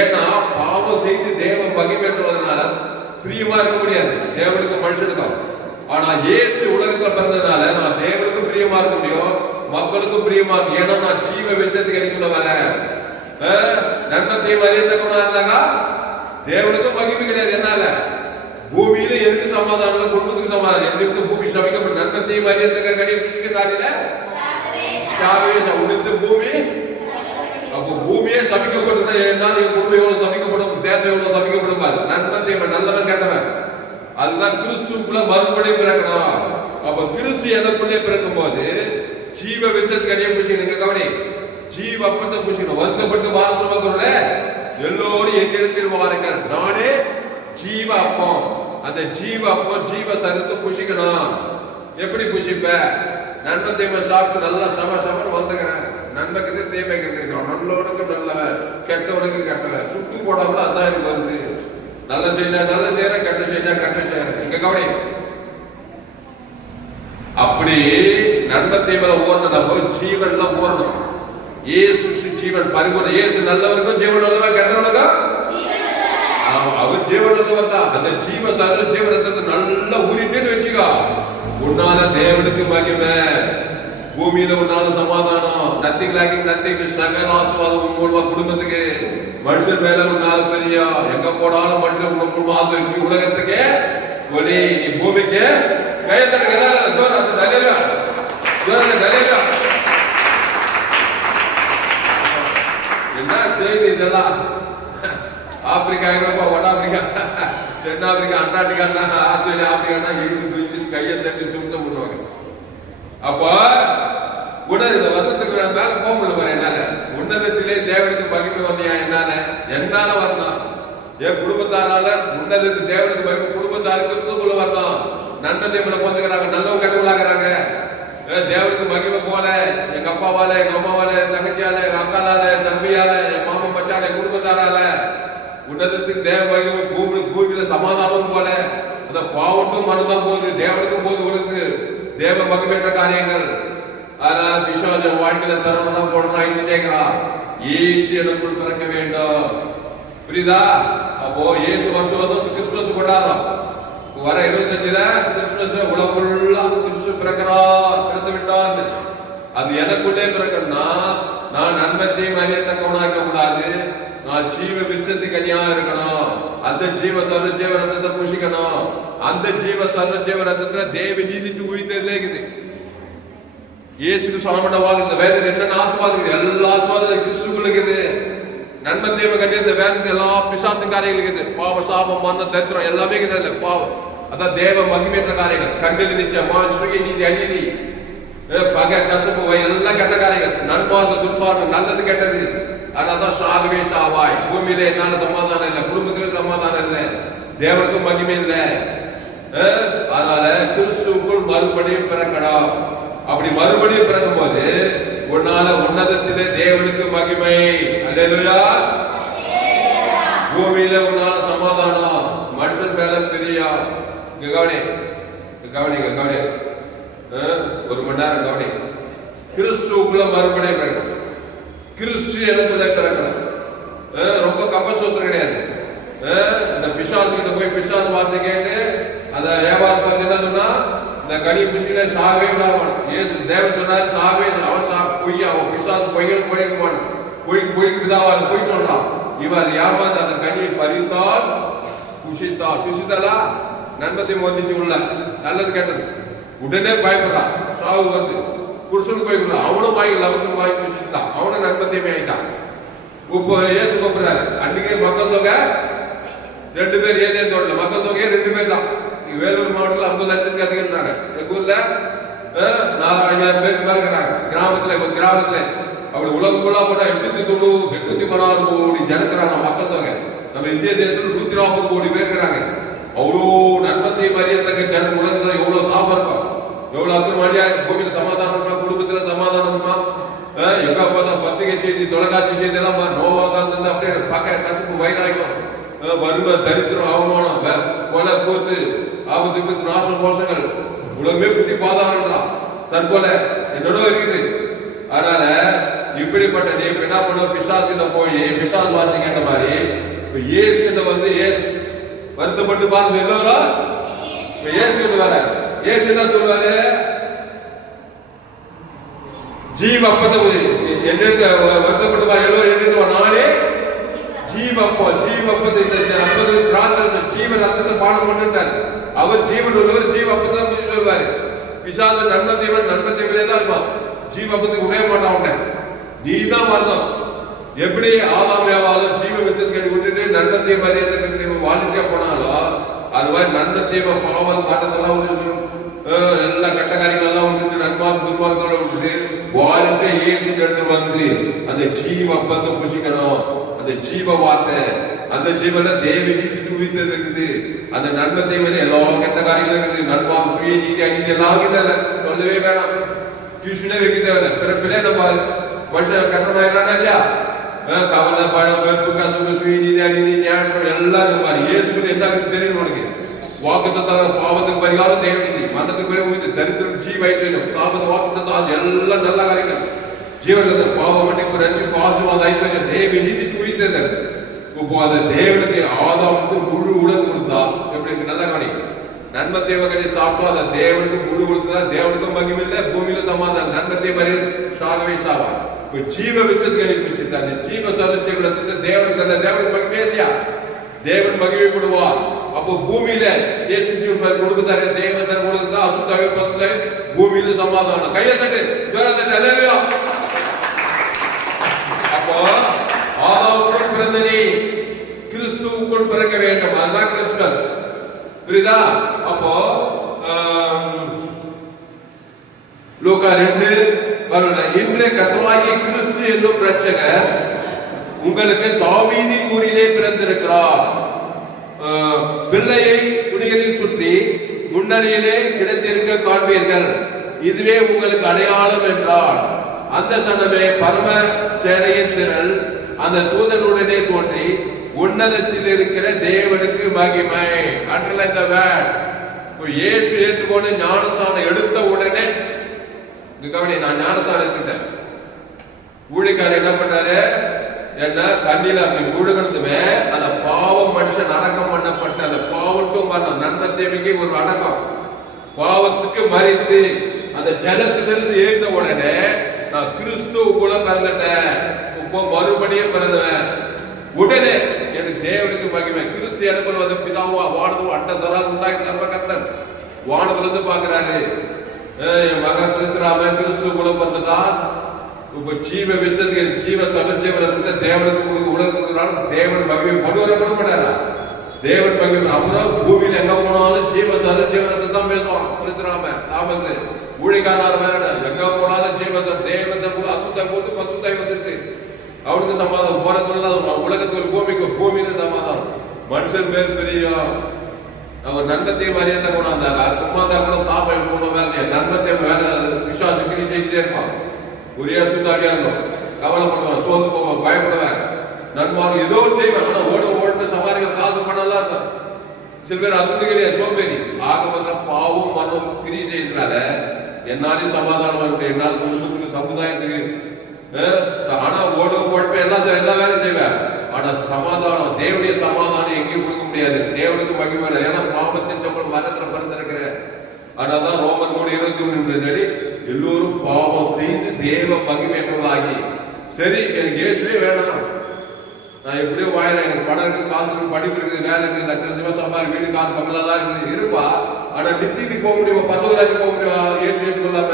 ஏன்னா பாவம் செய்து தேவ மகிமைன்றதுனால பிரியமா இருக்க முடியாது. தேவனுக்கு மனுஷனுக்கும். ஆனா இயேசு உலகத்துல பிறந்ததுனால நான் தேவனுக்கும் பிரியமா இருக்க முடியும், மக்களுக்கும் பிரியமா இருக்கும். ஏன்னா நான் ஜீவ வெளிச்சத்துக்கு எனக்குள்ள வரேன். நன்மத்தையும் அறியத்தக்கவனா இருந்தாங்க. தேவனுக்கும் மகிமை கிடையாது. என்னால பூமியில எதுக்கு சமாதானம், குடும்பத்துக்கு சமாதானம். எங்களுக்கு பூமி சமைக்கப்படும். நன்மத்தையும் அறியத்தக்க கடிபிடிச்சுக்கிறாரில உடுத்து பூமி. அப்போ பூமியே சமைக்கப்பட்டு என்னால் என் குடும்பம் எவ்வளவு சமைக்கப்படும், தேசம் எவ்வளவு சமைக்கப்படும். நன்மத்தையும் நல்லவன் கேட்டவன். அதுதான் கிறிஸ்துக்குள்ள மறுபடியும் பிறக்கணும். அப்ப கிறிஸ்து எனக்குள்ளே பிறக்கும் போது ஜீவ வெளிச்சத்துக்கு அறிய பூசிக்கணும். கவனி, ஜீவ அப்பத்தை பூசிக்கணும். வருத்தப்பட்டு வாரசமக்குள்ள எல்லோரும் என்னிடத்தில் வாருங்கள், நானே ஜீவ அப்பம். அந்த ஜீவ அப்பம் ஜீவ சரத்தை புஷிக்கணும். எப்படி புஷிப்ப? நன்மை தீமை சாப்பிட்டு நல்லா சமன்னு வந்துக்கிறேன். நன்மைக்கு தீமைக்கு நல்லவனுக்கு நல்லவன், கெட்டவனுக்கு கெட்டவன். சுட்டு போடாமல் அதான் எனக்கு வருது. நல்ல செய்தா நல்ல செய்யறேன், கெட்ட செய்தா கெட்ட செய்யறேன். இங்க கவனி, அப்படி நன்மை தீமையில ஓடணும். ஜீவன்ல ஓடணும். இயேசு ஜீவன் பரிபூர்ண. இயேசு நல்லவருக்கும் ஜீவன் நல்லவன், கெட்டவனுக்கும் அவர் ஜீவனத்தவன் தான். அந்த ஜீவ சர்வ ஜீவனத்தை நல்லா ஊறிட்டேன்னு வச்சுக்கோ, உன்னால தேவனுக்கு மகிமை, பூமியில உன்னால சமாதானம், நத்திங் லேக்கிங் நத்திங், சகல ஆசீர்வாதம் மூலமா குடும்பத்துக்கு, மனுஷன் மேல உன்னால பெரிய, எங்க போனாலும் மனுஷன் ஆசீர்வாதம். உலகத்துக்கு ஒளி, நீ பூமிக்கு கையத்தற்கு என்ன செய்தி இதெல்லாம்? ஆப்பிரிக்கா, ஐரோப்பா, வட ஆப்பிரிக்கா, தென்னாப்பிரிக்கா, அண்டார்டிகா, ஆஸ்திரேலியா, ஆப்பிரிக்கா எழுதி குதிச்சு கையை தட்டி தும்சம் பண்ணுவாங்க. அப்ப உடனே இந்த வசத்துக்கு மேல போக முடியல பாரு. என்னால உன்னதத்திலே தேவனுக்கு மகிமை வந்தியா? என்னால வரலாம். என் குடும்பத்தாரால உன்னதத்து தேவனுக்கு மகிமை, குடும்பத்தாருக்கு கிறிஸ்துக்குள்ள வரலாம். நன்மை தேவனை பொந்துக்கிறாங்க, நல்லவங்க கெட்டவங்களாகிறாங்க. தேவனுக்கு மகிமை போல எங்க அப்பாவால, எங்க அம்மாவால, தங்கச்சியால, எங்க அக்காலால, தம்பியால, என் மாமா மச்சால, குடும்பத்தாரால உன்னதத்துக்கு தேவ மகிமை, பூமியில சமாதானம் போல அந்த பாவட்டும் மனதான் போகுது, தேவனுக்கும் போது உனக்கு தேவ மகிமைன்ற காரியங்கள். அதனால விசுவாச வாழ்க்கையில தரணும் போடணும் ஆயிட்டு கேட்கிறான். இயேசு எனக்குள் பிறக்க வேண்டும். புரியுதா? அப்போ இயேசு வருஷம் கிறிஸ்துமஸ் கொண்டாடுறோம். வர 25ல கிறிஸ்துமஸ் உலகுள்ள கிறிஸ்து பிறந்து விட்டார். அது எனக்குள்ளே பிறக்கணும்னா நான் நன்மத்தையும் அறியத்தக்கவனாக நான் ஜீவ விருட்சத்துக்கு கனியா இருக்கணும். அந்த ஜீவ சர்வ ஜீவ ரத்தத்தை பூசிக்கணும். அந்த ஜீவ சர்வ ஜீவ ரத்தத்துல தேவ நீதிட்டு உயிர்த்ததுல இருக்குது. இயேசுக்கு சொல்லப்பட்ட வாக்கு இந்த வேதத்தில் என்னென்ன ஆசீர்வாதம், எல்லா ஆசீர்வாதம் கிறிஸ்துக்குள்ள இருக்குது. நன்மை தேவ கட்டி இந்த வேதத்தில் எல்லா பிசாசின் காரியங்கள் இருக்குது. பாவ சாபம் மரணம் தரித்திரம் எல்லாமே இருக்குது. பாவம் அதான் தேவ மகிமேற்ற காரியங்கள். கண்கள் நிச்சயம் மாசுகை நீதி அநீதி பகை கசப்பு எல்லாம் கெட்ட காரியங்கள். நன்மார்க்கம் துன்மார்க்கம் நல்லது கெட்டது. அதனால்தான் சாகவே சாவாய். பூமியில என்னால சமாதானம் இல்லை, குடும்பத்தில சமாதானம் இல்லை, தேவனுக்கும் மகிமை இல்லை. அதனால கிறிஸ்துவுக்குள் மறுபடியும் பிறக்கணும். அப்படி மறுபடியும் பிறக்கும் போது உன்னால உன்னதத்திலே தேவனுக்கு மகிமை. அல்லேலூயா. பூமியில உன்னால சமாதானம், மனுஷன் மேல பிரியா. கவனி கவனி கவனி, ஒரு மணி நேரம் கவனி. கிறிஸ்துவுக்குள்ள மறுபடியும் பிறக்கணும். கிறிஸ்து எனக்குள்ள பிறக்கணும். ரொம்ப கம்பசோசம் கிடையாது. இந்த பிசாசு கிட்ட போய் பிசாசு வார்த்தை கேட்டு அந்த வியாபாரம் பார்த்து என்ன சொன்னா, இந்த கனி பிசில சாகவே விடாமல் ஏசு தேவன் சொன்னாரு சாகவே அவன் பொய்யா, அவன் பிசாசு பொய்யன்னு பொய்யக்குமான் பொய்க்கு பிதாவாது பொய் சொல்றான். இவன் அது ஏமாந்து அந்த கனியை பறித்தால் குஷித்தால் குஷித்தாலா நன்மத்தை மோதிச்சு உள்ள நல்லது கேட்டது உடனே பயப்படுறான். சாவு வருது, புருஷனுக்கு பயப்படுறான். அவனும் வாங்கி லவத்துக்கு வாங்கி குஷித்தான். அவனும் நன்மத்தையுமே ஆயிட்டான். இப்போ ஏசு கூப்பிடுறாரு. அன்னைக்கு மக்கள் தொகை 2 பேர் ஏதே தோட்டல மக்கள் தொகையே 2 பேர் தான். வேலூர் மாவட்டத்தில் 50 லட்சத்துக்கு அதிகம். எங்க ஊர்ல 4,000 பேருக்கு மேல இருக்கிறாங்க. கிராமத்துல ஒரு கிராமத்துல அப்படி உலகம் ஃபுல்லா போட்டா 816 கோடி ஜனக்கிறாங்க மக்கள் தொகை. நம்ம இந்திய தேசத்துல 140 கோடி பேர் இருக்கிறாங்க. அவ்வளோ நன்மத்தை மரியத்தக்க ஜன உலகத்துல எவ்வளவு சாபம் இருக்கும், எவ்வளவு அக்கிரமணியா பூமியில சமாதானம் இருப்பா, குடும்பத்துல சமாதானம் இருப்பா. எங்க பார்த்தா பத்திரிகை செய்தி தொலைக்காட்சி செய்தி எல்லாம் நோவா காலத்துல அப்படியே பக்க கசப்பு வைராகியம் வறுமை தரித்திரம் அவமானம் கொலை கூத்து ஆபத்து விபத்து நாசம் மோசங்கள் உலகமே குட்டி பாதாளம் தற்கொலை என்னோட இருக்குது. அதனால இப்படிப்பட்ட நீ என்ன பண்ண பிசாசிட்ட போய் பிசாசு வார்த்தை கேட்ட மாதிரி இப்ப ஏசு கிட்ட வந்து ஏசு வருத்தப்பட்டு பார்த்து எல்லோரும் இப்ப ஏசு கிட்ட வர ஏசு என்ன சொல்லுவாரு, ஜீவ அப்பத்தை வருத்தப்பட்டு பாரு எல்லோரும் எழுந்து நானே ஜீவப்பம் ஜீவப்பத்தை ஜீவ ரத்தத்தை பானம் பண்ணுட்டார். அவர் ஜீவன் உள்ளவர் ஜீவப்பத்தை சொல்வாரு. பிசாசு நன்மத்தீவன் நன்மத்தீவனே தான் இருப்பான். ஜீவப்பத்துக்கு உடைய மாட்டான். நீ தான் வரணும். எப்படி ஆதாம் ஏவாலும் ஜீவ விசத்தை விட்டுட்டு நன்மத்தீவ மரியத்தை வாழ்க்கை போனாலும் அது மாதிரி நன்மத்தீவ பாவம் மாற்றத்தெல்லாம் எல்லா கட்ட காரியங்கள் எல்லாம் விட்டுட்டு நன்மார்க்கு துர்மார்க்கோட விட்டுட்டு வாழ்க்கை இயேசு எடுத்து வந்து அந்த ஜீவ அப்பத்தை புசிக்கணும். அந்த ஜீவ வார்த்தை அந்த ஜீவன தேவ நீதி உயிர்த்தது இருக்குது. அந்த நன்மத்தை மேல எல்லா கெட்ட காரியங்கள் இருக்குது. நன்மாம் சுய நீதி அநீதி எல்லாம் சொல்லவே வேணாம். டியூஷனே வைக்க தேவை. பிறப்பிலே நம்ம மனுஷன் கட்டணம் இல்லையா, கவலை பழம் வெறுப்பு கசப்பு சுய நீதி அநீதி நியாயம் எல்லாம் இந்த மாதிரி இயேசுக்கு என்ன தெரியும். உனக்கு வாக்குத்தத்தான பாவத்துக்கு பரிகாரம் தேவ நீதி, மரணத்துக்கு பிறகு உயிர் தரித்திரம் ஜீவைச்சம் சாபத வாக்குத்தான் எல்லாம் நல்ல காரியங்கள். ஜீவனத்தை பாவ மன்னிப்பு ரட்சிப்பு ஆசீர்வாத ஐஸ்வர்யம் தேவ நீதிக்கு உயிர்த்தது. இப்போ அதை தேவனுக்கு ஆதாமுக்கு முழு உலகம் கொடுத்தா எப்படி நல்ல காணி நன்மை தேவகனை சாப்பிட்டோம். அதை தேவனுக்கு முழு கொடுத்தா தேவனுக்கும் மகிமை இல்லை, பூமியில சமாதானம். நன்மத்தை மறியல் சாகவே சாவா. இப்போ ஜீவ விசத்துகளை புசித்தா அந்த ஜீவ சரத்தை விடத்தை தேவனுக்கு அந்த தேவனுக்கு மகிமே இல்லையா, தேவன் மகிமைப்படுவார். அப்போ பூமியில இயேசு கொடுக்குறாரு. தேவன் தான் கொடுக்குறா அசுத்தாவே பசுத்தாவே பூமியில சமாதானம். கையை தட்டு தட்டு அல்லேலூயா. அப்போ ஆதாமுக்குள் பிறந்த நீ கிறிஸ்துவுக்குள் பிறக்க வேண்டும். அதுதான் கிறிஸ்மஸ். புரியுதா? அப்போ லூக்கா 2 இன்று கர்த்தராகிய கிறிஸ்து என்னும் இரட்சகர் உங்களுக்கு தாவீதின் ஊரிலே பிறந்திருக்கிறார். பிள்ளையை துணிகளில் சுற்றி முன்னணியிலே கிடைத்திருக்க காண்பீர்கள். இதுவே உங்களுக்கு அடையாளம் என்றார். அந்த சனமே பரம சேனையின் திரள் அந்த தூதனுடனே தோன்றி உன்னதத்தில் இருக்கிற தேவனுக்கு மகிமை. அண்டர்லைன் தி வேர்ட். இயேசு ஏற்றுக்கொண்டு ஞானஸ்நானம் எடுத்த உடனே கவனி, நான் ஞானஸ்நானம் எடுத்துட்டேன். ஊழியக்காரர் என்ன பண்றாரு, என்ன கண்ணில அப்படி முழுகணுமே அந்த பாவம் மனுஷன் அடக்கம் பண்ணப்பட்ட அந்த பாவத்தும் மரணம் நன்மை தேவைக்கு ஒரு அடக்கம் பாவத்துக்கு மறித்து அந்த ஜலத்திலிருந்து எழுந்த உடனே நான் கிறிஸ்துவுக்குள்ள பிறந்துட்டேன். இப்போ மறுபடியும் பிறந்தவன். உடனே எனக்கு தேவனுக்கு மகிமை. கிறிஸ்து எனக்குள்ள வந்து பிதாவும் வானதும் அண்ட சராது உண்டாக்கி சர்வகர்த்தன் வானத்துல இருந்து பாக்குறாரு. என் மகன் கிறிஸ்துராமன் கிறிஸ்து குலம் வந்துட்டான். இப்ப ஜீவ வச்சதுக்கு ஜீவ சமஜீவ ரசத்தை தேவனுக்கு கொடுக்க உலகத்துக்கு தேவன் மகிமை படுவரை பண்ண மாட்டாரா? தேவன் மகிமை. அப்புறம் பூமியில எங்க போனாலும் ஜீவ சமஜீவனத்தை தான் பேசுவான் கிறிஸ்துராமன் தாமஸ் ஊழிக்காரர் வேற. எங்க போனாலும் ஜீவத்தை தேவத்தை அசுத்தாய் போட்டு பசுத்தாய் வந்துட்டு அவனுக்கு சமாதானம். போறதுல உலகத்துல பூமியில சமாதானம். மனுஷன் மேல் பெரிய அவர் நன்மத்தையும் மரியாதை கொண்டாந்தாங்க. சும்மா தான் கூட சாப்பிட போன வேலை நன்மத்தையும் வேலை விசுவாச கிரி செய்துட்டே இருப்பான். ஒரே சுத்தாடியா இருக்கும். கவலைப்படுவான், சோர்ந்து போவான், பயப்படுவேன், நன்மார்க்கு ஏதோ செய்வேன். ஆனா ஓட சமாளிக்க காசு பண்ணலாம் இருக்கும். சில பேர் அது கிடையாது, சோம்பேறி. ஆக மொத்தம் பாவம் மரணம் கிரி செய்யறதுனால என்னாலையும் சமாதானம் இருக்கு, என்னால குடும்பத்துக்கு சமுதாயத்துக்கு. ஆனா ஓடுப்ப எல்லா வேலையும் செய்வேன். ஆனா சமாதானம், தேவனுடைய சமாதானம் எங்கேயும் கொடுக்க முடியாது. தேவனுக்கு மகிமை இல்லை. ஏன்னா பாவத்தின் சம்பளம் மரணத்துல பிறந்திருக்கிற. அதனால்தான் ரோமர் 3:23 எல்லோரும் பாவம் செய்து தேவ மகிமைக்குள்ளாகி. சரி, எனக்கு இயேசுவே வேணாம், நான் எப்படியோ வாயிறேன், எனக்கு பணம் இருக்கு, காசு இருக்கு, படிப்பு இருக்குது, வேலை இருக்குது, லட்சம் லட்சமா சம்பாதி, வீடு காசு பங்களெல்லாம் இருக்குது, இருப்பா. ஆனா நித்தியத்துக்கு போக முடியுமா? பரலோகராஜ்யம் போக முடியுமா? இயேசு ஏற்றுக்கொள்ளாம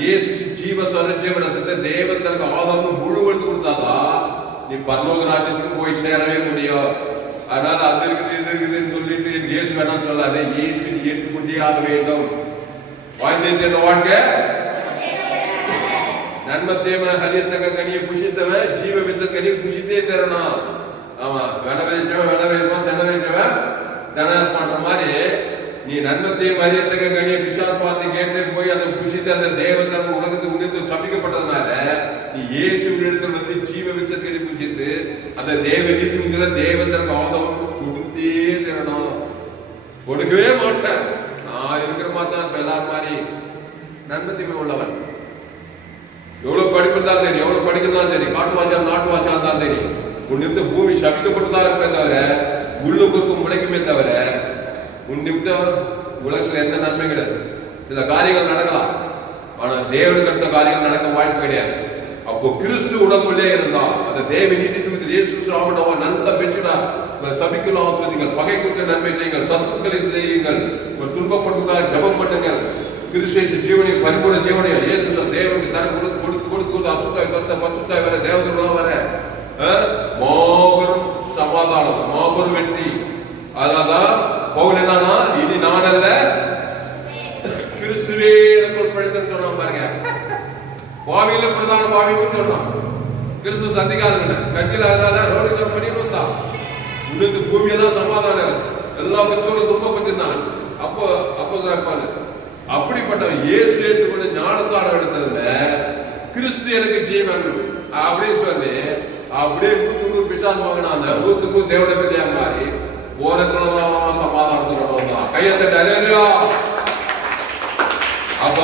இயேசு ஜீவ சரஜீவனத்தை தேவன் தனக்கு ஆதாரம் முழுவதும் கொடுத்தாதான் நீ பரலோக ராஜ்யத்துக்கு போய் சேரவே முடியும். அதனால அது இருக்குது இது இருக்குதுன்னு சொல்லிட்டு இயேசு வேணாம்னு சொல்லாதே. இயேசுவின் ஏற்றுக்கொண்டே ஆக வேண்டும். வாழ்ந்த வாழ்க்கை நன்மத்தேம ஹரியத்தக கனியை புஷித்தவன் ஜீவ வித்த கனியை புஷித்தே தரணும். ஆமா, வென வைச்சவன் தென வைச்சவன் தென பண்ற மாதிரி நீ நன்மத்தையும் ஹரியத்தக கனியை விசுவாசத்தை கேட்டு போய் அதை புஷித்து அந்த தேவன் தன் உலகத்துக்கு உன்னித்து சபிக்கப்பட்டதுனால நீ இயேசுவின் இடத்துல வந்து ஜீவ விச்சத்தை புஷித்து அந்த தேவ நீதி தேவன் தனக்கு ஆதம் கொடுத்தே தரணும். கொடுக்கவே மாட்டேன். நான் இருக்கிற மாதிரி தான் எல்லாரும் மாதிரி நன்மத்தையுமே உள்ளவன். எவ்வளவு படிப்பு இருந்தாலும் சரி, எவ்வளவு படிக்கிறதாலும் சரி, காட்டுவாசியால் நாட்டு வாசியால் தான் சரி, உன் நிமித்தம் பூமி சபிக்கப்பட்டுதான் இருப்பே தவிர உள்ளுக்கும் முளைக்குமே தவிர உன் நிமித்தம் உலகத்துல எந்த நன்மை கிடையாது. சில காரியங்கள் நடக்கலாம், ஆனா தேவனுக்கு அடுத்த காரியங்கள் நடக்க வாய்ப்பு கிடையாது. அப்போ கிறிஸ்து உடம்புள்ளே இருந்தா அந்த தேவ நீதி இயேசு ஆவணவா நல்ல பெற்றுடா. சபிக்கணும் ஆசிரியர்கள், பகை கொடுக்க நன்மை செய்யுங்கள், சத்துக்களை செய்யுங்கள், துன்பப்பட்டுதான் ஜபம் பண்ணுங்கள். கிறிஸ்து ஜீவனை பரிபூர்ண ஜீவனை இயேசு தேவனுக்கு தர கொடுத்து அசுத்தாய் கருத்த பசுத்தாய் வர தேவதெல்லாம் வர மாபெரும் சமாதானம், மாபெரும் வெற்றி. அதனால்தான் பவுல் என்னன்னா இனி நான் அல்ல கிறிஸ்துவே எனக்குள் படுத்துன்னு சொன்னான். பாருங்க, பாவியில பிரதான பாவின்னு சொன்னான். கிறிஸ்து சந்திக்காதுங்க கட்சியில். அதனால ரோடு பண்ணிட்டு வந்தான். இன்னும் பூமியெல்லாம் சமாதானம், எல்லா பட்சோட துன்பப்பட்டிருந்தான். அப்போ அப்படிப்பட்டவன் இயேசு ஏற்றுக்கொண்டு ஞானசாரம் எடுத்ததுல கிறிஸ்து எனக்கு ஜீவன் அப்படின்னு சொல்லி அப்படியே 100 பிசாசு மகனா அந்த 100 தேவட பிள்ளையா மாறி ஓரக்குளம் சமாதானத்தோட தான் கையத்தட்ட. அப்ப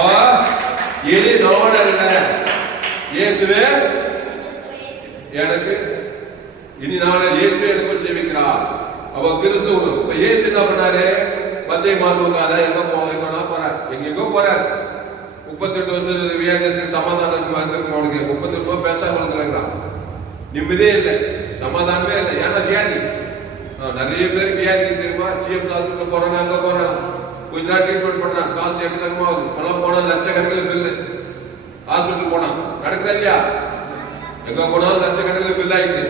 இனி நோட இல்ல இயேசுவே எனக்கு, இனி நான் இயேசுவே எனக்கு ஜெபிக்கிறார். அப்ப கிறிஸ்து இப்ப இயேசு என்ன பண்ணாரு? மத்திய மாறுவதால எங்க போறார், எங்கெங்கோ போறார். 38 வருஷம் வியாதிக்கு சமாதானம் வந்திருக்கும். அவனுக்கு 38 ரூபாய் பேசாம இருக்கிறான். நிம்மதியே இல்லை, சமாதானமே இல்லை. ஏன்னா வியாதி. நிறைய பேர் வியாதி தெரியுமா? சிஎம் ஹாஸ்பிட்டல் போறாங்க, அங்க போறாங்க, கொஞ்ச நாள் ட்ரீட்மெண்ட் பண்றாங்க, காசு எக்கச்சக்கமா ஆகுது. பணம் போனா லட்சக்கணக்கில் பில்லு. ஹாஸ்பிட்டல் போனா நடக்குதா இல்லையா? எங்க போனாலும் லட்சக்கணக்கில் பில் ஆயிடுது.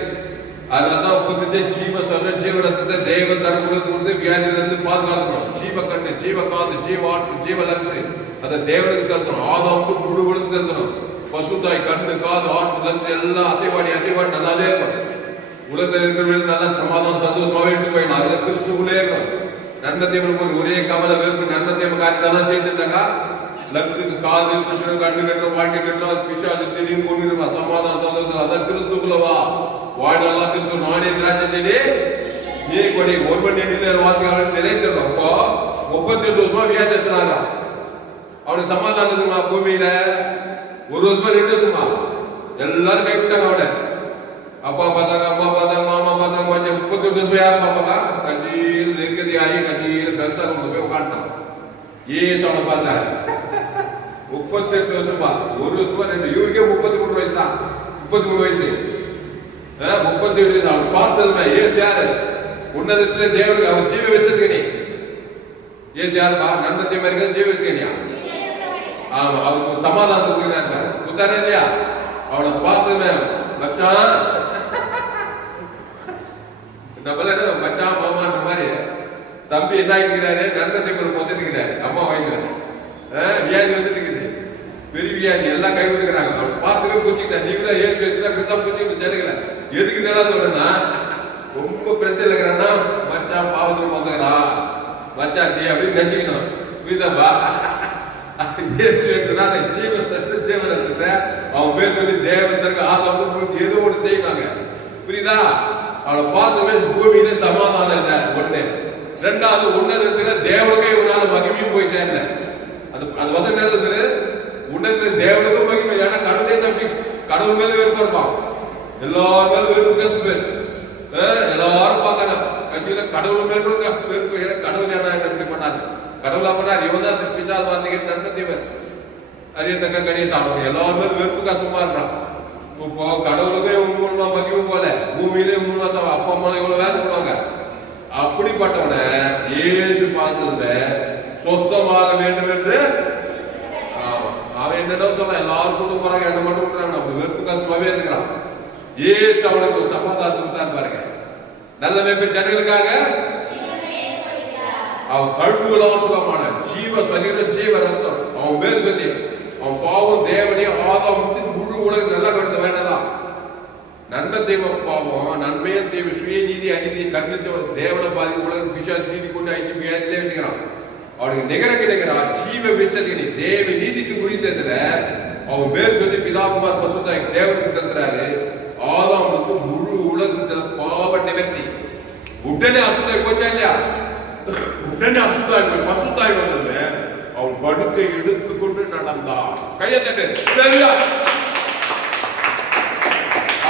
அதனால்தான் ஒப்பந்தத்தை ஜீவ சொல்ல ஜீவனத்தை தேவன் தனக்குள்ளது வியாதியில இருந்து பாதுகாக்கணும். ஜீவ கண்ணு, ஜீவ காது, ஜீவ ஆட்டு, ஜீவ லங்ஸ் அதை தேவனுக்கு செலுத்தணும். ஆதாமுக்கு முழுவதும் செலுத்தணும். பசுத்தாய் கண்ணு, காது, ஆட்டு, லங்ஸ் எல்லாம் அசைவாடி நல்லாவே இருக்கும். உலகத்தில் இருக்கிறவர்கள் நல்லா சமாதானம் சந்தோஷமாவே எடுத்து போயிடணும். அதுல கிறிஸ்துக்குள்ளே இருக்கணும். நன்மத்தேவனுக்கு ஒரே கவலை வெறுப்பு நன்மத்தேவ காரியத்தெல்லாம் செய்திருந்தாங்க. லங்ஸுக்கு காது, கண்ணு கட்டணும், வாழ்க்கை கட்டணும், பிசாசு திடீர்னு கொண்டு சமாதானம் சந்தோஷம். அதான் கிறிஸ்துக்குள்ளவா வாழ்நாள் கிறிஸ்து நானே திராட்சை செடி நீ கொடி ஒருவன் எண்ணில வாக்கு நிலைத்திருக்கும். அப்போ 38 வருஷமா வியாதினாங்க. அவனுக்கு சமாதானத்துமா பூமியில 1 வருஷமா 2 வருஷமா எல்லாரும் கைவிட்டாங்க. அவனை அப்பா பார்த்தாங்க, அம்மா பார்த்தாங்க, மாமா பார்த்தாங்க. 38 வருஷம் யார் பாப்பாங்க? கட்சியில் நெருக்கதி ஆகி கட்சியில் கல்சாரம் போய் உட்காந்துட்டான். ஏசு அவனை பார்த்தாரு. 38 வருஷமா 1 வருஷமா 2, இவருக்கே 33 வயசு தான். 33 வயசு 37 அவன் பார்த்ததுமே ஏசு யாரு? உன்னதத்திலே தேவனுக்கு அவன் ஜீவ வச்சிருக்கீ. ஏசு யாருப்பா? நன்மத்தை மாதிரி ஜீவ வச்சுக்கணியா? ஆமா, அவனுக்கு சமாதானத்தை கொடுக்குறாரு. கொடுத்தாரே இல்லையா? அவனை பார்த்ததுமே மச்சான் நம்மள மச்சான் மாமான்ற மாதிரி தம்பி என்ன ஆகிட்டுக்கிறாரு? நன்மத்தை பொத்துட்டுக்கிறாரு. அம்மா வாங்கிக்கிறாரு. வியாதி வந்துட்டு இருக்குது, பெரிய வியாதி, எல்லாம் கை விட்டுக்கிறாங்க. அவன் பார்த்துவே புரிஞ்சுக்கிட்டேன். நீங்களும் ஏசு வச்சுதான் புரிஞ்சுக்கிட்டு ஜனங்கள எதுக்கு இதெல்லாம் சொல்றேன்னா, ரொம்ப பிரச்சனை இருக்கிறான்னா மச்சான் பாவத்துக்கு வந்துக்கிறான் மச்சான் நீ அப்படின்னு நினைச்சுக்கணும். புரியுதாப்பா? ஜீவனத்தை அவன் பேர் சொல்லி தேவத்திற்கு ஆதரவு ஏதோ ஒண்ணு செய்வாங்க. புரியுதா? அவளை பார்த்துமே பூமியில சமாதானம் இல்லை. ஒண்ணு. ரெண்டாவது, உன்னதத்துல தேவனுக்கே ஒரு மகிமையும் போய் சேரல. அது வசனம் என்ன? உன்னதத்துல தேவனுக்கும் மகிமை. ஏன்னா கடவுளே தம்பி கடவுள் மேல வெறுப்பு இருப்பான். எல்லாரும் மேல வெறுப்பு பேசுவேன். எல்லாரும் பார்த்தாங்க கட்சியில கடவுள் மேல் கூட வெறுப்பு. கடவுள் என்ன எப்படி பண்ணாரு? கடவுளா பண்ணார். இவன் தான் பிச்சாது வார்த்தைக்கு நன்மத்தேவர் அரிய தக்க கணிய சாப்பிடும். எல்லாரும் மேல வெறுப்பு கஷ்டமா இருக்கான். இப்போ கடவுளுக்கே இவங்க மூலமா மகிமை போல, பூமியிலே மூலமா அப்பா அம்மா இவ்வளவு வேலை போடுவாங்க. அப்படிப்பட்டவனை ஏசு பார்த்ததுல சொஸ்தமாக வேண்டும் என்று அவன் என்னடோ சொல்றான். எல்லாரும் கூட்டு போறாங்க, என்ன மட்டும் விட்டுறாங்க. அப்ப வெறுப்பு கஷ்டமாவே இருக்கிறான். ஏசு அவனுக்கு ஒரு சமாதானத்துக்கு தான் பாருங்க. நல்ல மேய்ப்ப ஜனங்களுக்காக அவன் கழுவுலாம் சுகமான ஜீவ சரீரம் ஜீவ ரத்தம் அவன் பேர் சொல்லி அவன் பாவம் தேவனையும் ஆதாம் முழு உலகம் நல்லா கருத்த வேணலாம். நன்மை தெய்வ பாவம் நன்மையும் தெய்வ சுய நீதி அநீதி கண்டித்து தேவனை பாதி உலகம் பிசாசு நீதி கொண்டு அழிச்சு வியாதியிலே வச்சுக்கிறான். அவனுக்கு நிகர கிடைக்கிறான். ஜீவ விச்சதினி தேவ நீதிக்கு உரித்ததுல அவன் பேர் சொல்லி பிதாகுமார் பசுத்தாய் தேவனுக்கு செலுத்துறாரு. ஆதாமுக்கு முழு உலகத்துல பாவ நிவர்த்தி. உடனே அசுத்தாய் போச்சா இல்லையா? உடனே அசுத்தாய் போய் பசுத்தாய் வந்ததுல அவன் படுக்கை எடுத்துக்கொண்டு நடந்தான். கையை தட்டு.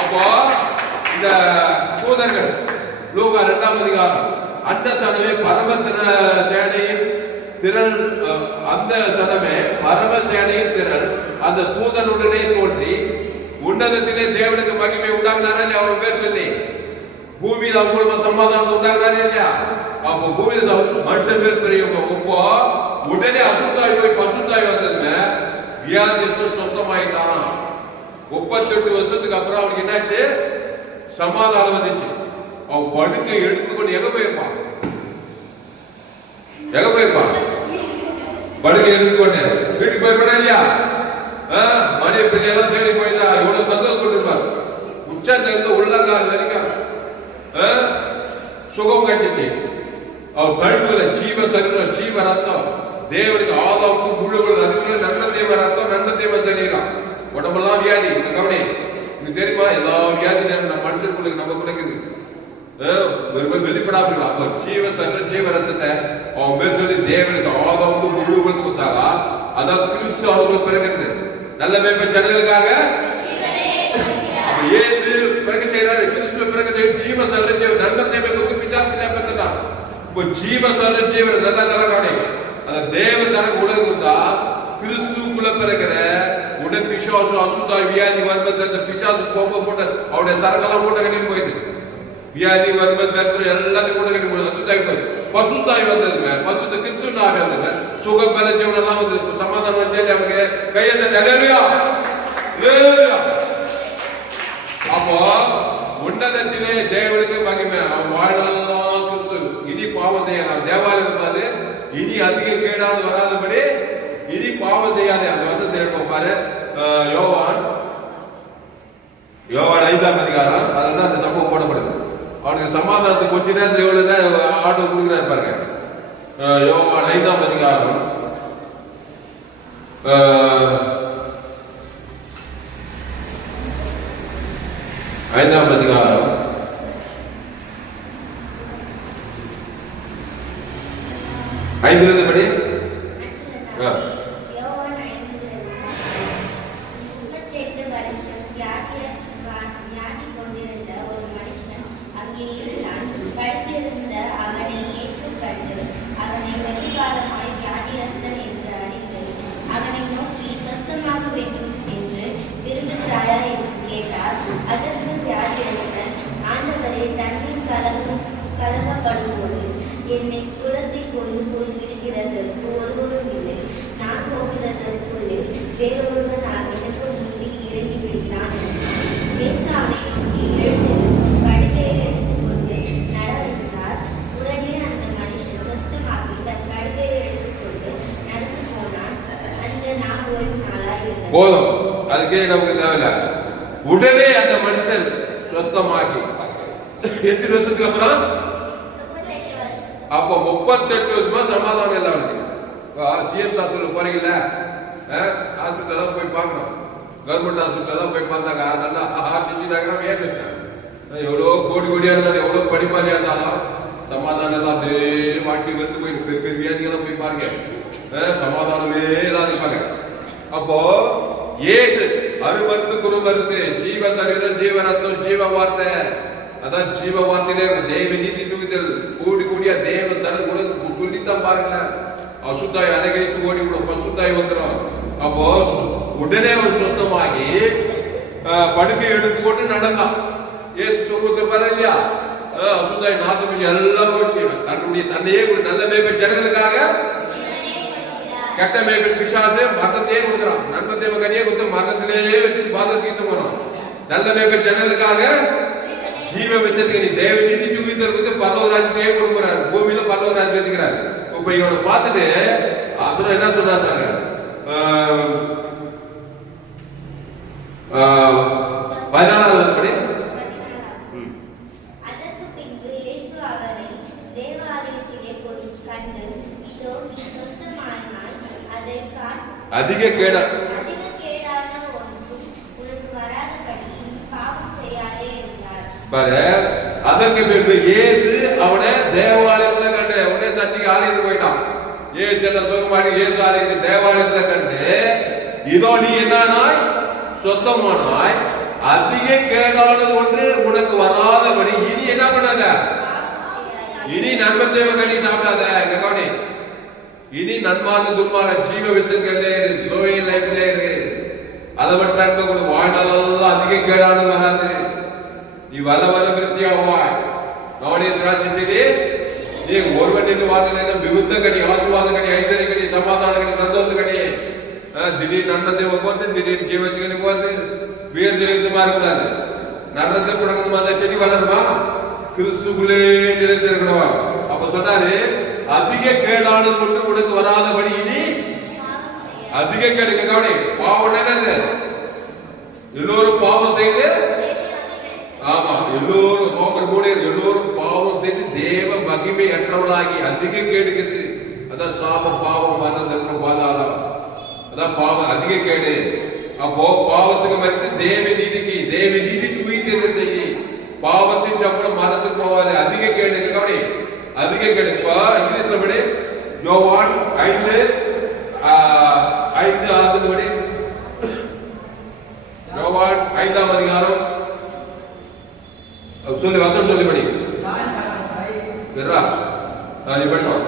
அப்போ இந்த தூதர்கள் லூக்கா 2ஆம் அதிகாரம் அந்த சனமே பரமத்திர சேனையின் திரள், அந்த சனமே பரம சேனையின் திரள் அந்த தூதனுடனே தோன்றி உன்னதத்திலே தேவனுக்கு மகிமை உண்டாக்குனாரா அவன் பேர் சொல்லி பூமியில் அவங்க சமாதானத்தை உண்டாக்குறாரு இல்லையா? அப்போ பூமியில மனுஷன் பேர் பெரியவங்க. இப்போ உடனே அசுத்தாய் போய் பசுத்தாய் வந்ததுமே வியாதி சொஸ்தமாயிட்டான். 38 வருஷத்துக்கு அப்புறம் அவனுக்கு என்னாச்சு? சமாதானம் வந்துச்சு. அவன் படுக்கை எடுத்துக்கொண்டு எங்க போயிருப்பான்? எங்க போயிருப்பான்? படுக்கை எடுத்துக்கொண்டு வீட்டுக்கு போயிருப்பானா இல்லையா? மணி பெரியெல்லாம் தேடி போயிருந்தா எவ்வளவு சந்தோஷப்பட்டு இருப்பார். உச்சத்துல இருந்து உள்ளங்கால் வரைக்கும் சுகம் கட்சிச்சு. அவர் கழுவுல ஜீவ சரீரம் ஜீவ ரத்தம் தேவனுக்கு ஆதாமுக்கு முழு அதுக்குள்ள நன்மை தேவ ரத்தம் நன்மை தேவ சரீரம் உடம்பெல்லாம் வியாதி. கவனி, உங்களுக்கு தெரியுமா? எல்லா வியாதி நம்ம மனுஷனுக்குள்ள நம்ம குறைக்குது. வெளிப்படாமல் அப்ப ஜீவ சரீரம் ஜீவ ரத்தத்தை அவன் பேர் சொல்லி தேவனுக்கு ஆதாமுக்கு முழு கொடுத்தாரா? அதான் கிறிஸ்து அவங்களுக்கு பிறக்கிறது. நல்ல மேய்ப்ப ஜனங்களுக்காக இயேசு பிறக்க செய்யறாரு. கிறிஸ்துவ பிறக்க செய்ய ஜீவ சரீரம் ஜீவ நன்மை தேவ கொடுத்து பிசாசு பெற்றான். இப்போ ஜீவ சரீரம் ஜீவ நல்ல தரகாணி அந்த தேவ தனக்கு உலகம் இருந்தா கிறிஸ்துக்குள்ள பிறக்கிற உடல் பிசாசு அசுத்தா வியாதி வரும்பது அந்த பிசாசு கோப்ப போட்டு அவருடைய சரக்கெல்லாம் போட்டு கட்டிட்டு போயிடுது. வியாதி வரும்பது எல்லாத்தையும் போட்டு கட்டி போயிடுது. அசுத்தாய் போயிடுது. பசுத்தாய் வந்ததுமே பசுத்த கிறிஸ்துனாக வந்தது சுகம் பெற ஜீவன் எல்லாம் வந்து சமாதானம் வந்து அவங்க கையை தட்டி அப்போ உன்னதத்திலே தேவனுக்கு மகிமை. அவன் வாழ்நாளெல்லாம் கிறிஸ்து இனி பாவம் செய்யலாம். தேவாலயம் பாரு இனி அதிக கேடாது வராதபடி இனி பாவம் செய்யாதே. அந்த வசனத்தை எடுப்போம் பாரு. யோவான் 5ஆம் அதிகாரம் அதுதான் அந்த சம்பவம் போடப்படுது. அவனுக்கு சமாதானத்துக்கு கொஞ்ச நேரத்தில் எவ்வளவு ஆட்டோ கொடுக்குறாரு பாருங்க. யோவான் 5ஆம் அதிகாரம் 5ஆம் அதிகாரம் 5 படி. யோவான் 38 வருஷம் வியாதி கொண்டிருந்த ஒரு மனுஷன் அங்கே இருந்தான். படுத்திருந்த அவனை இயேசு கண்டு அவனை வெகுகாலமாய் வியாதியஸ்தன் என்று அறிந்து அவனை நோக்கி சொஸ்தமாக வேண்டும் என்று விரும்புகிறாயா என்று கேட்டார். அதற்கு வியாதியஸ்தர் என்னை குளத்தில் கொண்டு போய் விடுகிறதற்கு ஒருவரும் இல்லை. நான் போகிறதற்குள்ளே வேறொருவனாக எனக்கு முந்தி இறங்கி விட்டான். இயேசு அவனை நோக்கி, எழுந்து படுக்கையை எடுத்துக்கொண்டு நட வைத்தார். உடனே அந்த மனுஷன் சுத்தமாகி தன் படுக்கையை எடுத்துக்கொண்டு நடந்து போனான். அந்த நாள் ஓய்வு நாளாய் இருந்தது. போதும், அதுக்கே நமக்கு தேவையில்ல. உடனே அந்த மனுஷன் சுத்தமாகி எத்தனை வருஷத்துக்கு அப்புறம்? 38 வருஷம். அப்போ 38 வருஷமா சமாதானம் இல்லை அவனுக்கு. ஜிஎம் ஹாஸ்பிட்டல் போறீங்கல்ல, ஹாஸ்பிட்டல் போய் பார்க்கணும். கவர்மெண்ட் ஹாஸ்பிட்டல் போய் பார்த்தாங்க, நல்லா ஆர்டிஜி நகரம் ஏற்றுட்டேன். எவ்வளோ கோடி கோடியா இருந்தாலும், எவ்வளோ படிப்பாளியா இருந்தாலும் சமாதானம் எல்லாம் அப்படியே வாட்டி வந்து போய் பெரிய பெரிய வியாதிகளாம் போய் பாருங்க, சமாதானமே இல்லாதிப்பாங்க. அப்போ இயேசு அருமருந்து குருமருந்து ஜீவ சரீரம் ஜீவ ரத்தம் ஜீவ வார்த்தை, அதான் ஜீவ வார்த்தையிலே தேவ நீதி தூக்கிதல் கூடி கூடியா தேவ தன கூட சொல்லித்தான் பாருங்க. அசுத்தாய் அலைகழித்து ஓடி விடும், பசுத்தாய் வந்துடும். அப்போ உடனே அவர் சுத்தமாகி படுக்கை எடுத்துக்கொண்டு நடந்தான். ஏசு சொல்றது பாரு இல்லையா, அசுத்தாய் நாத்து எல்லாம் போச்சு. தன்னுடைய தன்னையே ஒரு நல்ல மேய்ப்பன் ஜனங்களுக்காக கெட்ட மேய்ப்பன் பிசாசு மரணத்தையே கொடுக்குறான். நன்மை தேவ கனியே கொடுத்து மரணத்திலேயே வச்சு பாதத்துக்கு போறான். நல்ல மேய்ப்பன் ஜனங்களுக்காக ஜீவ வச்சதுக்கு நீ தேவ நீதி தூக்கித்தல் கொடுத்து பல்லவ ராஜ்யத்தையே கொடுக்குறாரு. பூமியில பல்லவ ராஜ்யம் வச்சுக்கிறாரு. இப்ப இவனை பார்த்துட்டு அப்புறம் என்ன சொன்னாங்க, 14வது வருஷப்படி அதற்கு பின்பு இயேசு அவனை தேவாலயத்திலே கொண்டு கண்டு, இதோ நீ சுத்தமானாய், அதை அதிக கேடான ஒன்றும் உனக்கு வராதபடி பாவம் செய்யாதே என்றார். பாரு, அதற்கு பின்பு இயேசு அவனை தேவாலயத்துல கண்டு, உடனே சர்ச்சைக்கு ஆலயத்துக்கு போயிட்டான். இயேசு என்ன சுகமாடி இயேசு ஆலயத்துக்கு தேவாலயத்துல கண்டு, இதோ நீ என்னானாய், சுத்தமானாய், அதிக கேடானது ஒன்று உனக்கு வராதபடி இனி என்ன பண்ணாத, இனி நன்மை தேவ கனி சாப்பிடாத. கவனி, இனி நன்மாத துன்மார ஜீவ விச்சங்களே இரு, சோவையில் லைஃப்லே இரு. அளவற்ற அன்பை கொடு, வாழ்நாளெல்லாம் அதிக கேடானது வராது. நீ வர வர விருத்தியாவாய். கவனிய திராட்சை செடி நீ ஒருவன் நின்று வாங்கல மிகுந்த கனி, ஆசீர்வாத கனி, ஐஸ்வர்ய கனி, சமாதான கனி, சந்தோஷ கனி. திடீர் நன்மை தேவ போது, திடீர் ஜீவச்சு கனி போது வீர் ஜெயித்து மாறக்கூடாது. நரத்தை புடக்கணுமா அந்த செடி வளருமா? கிறிஸ்துக்குள்ளே நிலைத்திருக்கணும். அப்ப சொன்னாரு, அதிக கேடானது ஒன்று உனக்கு வராதபடி இனி அதிக கேடு. கவனி, பாவம் என்னது? எல்லோரும் பாவம் செய்து, ஆமா எல்லோரும் ரோமர் 3 எல்லோரும் பாவம் செய்து தேவ மகிமை அற்றவளாகி அதிக கேடுகிறது. அதான் சாபம், பாவம், மரணம், தர்மம், பாதாளம். அதான் பாவம், அதிக கேடு. அப்போ பாவத்துக்கு மறித்து தேவ நீதிக்கு உயிர்த்தெழுதலை செய்யி. பாவத்தின் சம்பளம் மரணத்துக்கு போவாது. அதிக கேடு. கவனி, அதிக கேடு. இப்ப இங்கிலீஷ்ல படி யோவான் 5:5 படி, யோவான் 5ஆம் அதிகாரம் சொல்லி வசனம் சொல்லி படி. நீ படிப்போம்.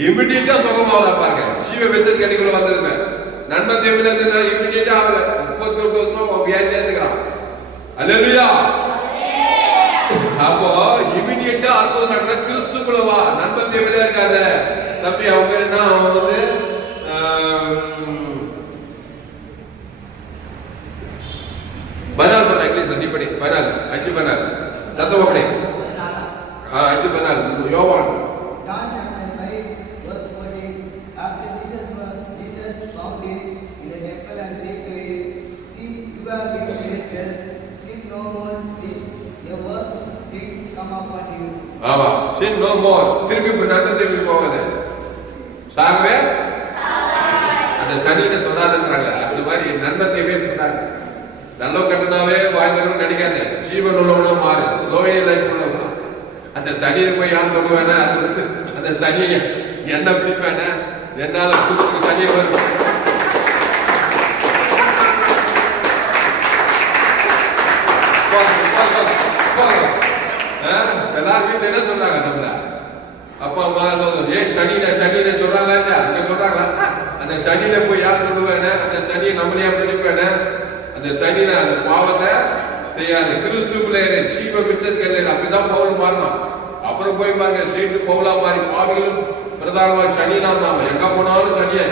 இமிடியேட்டா சுகமாவதா பாருங்க. ஜீவ வெச்ச கனிக்குள்ள வந்ததுமே நன்மை தேவையில இமிடியேட்டா ஆகல. 38 வருஷமா வியாதி ஏத்துக்கிறான். அல்லேலூயா. அப்போ இமிடியேட்டா அற்புதம் நடக்க கிறிஸ்துக்குள்ள வா. நன்மை தேவையில இருக்காத தம்பி. அவங்க என்ன, அவன் வந்து பனால் பண்ண இங்கிலீஷ் நீ படி. பனால் 5 பனால் தத்துவ படி. 5 பனால் யோவான். Jesus found him in the temple and said to him, See, திருப்பி நன்மை திருப்பி போகாது, சாகவே அந்த சனியை தொடாதுன்றாங்க. அந்த மாதிரி நன்மை தேவையே தொடாது. நல்ல கட்டுனாவே வாழ்ந்தவங்க நினைக்காத, ஜீவன் உள்ளவனா மாறு, ஸ்லோவே லைஃப் உள்ளவனா. அந்த சனியை போய் யான் தொடுவேனா, அது வந்து அந்த சனியை என்ன பிடிப்பேன, என்னால புதுக்கு சனியை வரும். எல்லாரும் வீட்டுல என்ன சொல்றாங்க, நம்மள அப்பா அம்மா ஏன் சனியில சனியில சொல்றாங்களா இல்ல, அங்க சொல்றாங்களா, அந்த சனியில போய் யார் சொல்லுவேன, அந்த சனியை நம்மளையா பிடிப்பேன, அந்த சனியில அந்த பாவத்தை செய்யாது. கிறிஸ்துக்குள்ளே ஜீவ விச்சத்துல அப்படிதான் பவுல் மாறணும். அப்புறம் போய் பாருங்க, ஸ்ரீட்டு பவுலா மாறி பாவிகளும் பிரதானமாக சனினா தான் எங்க போனாலும் சனியை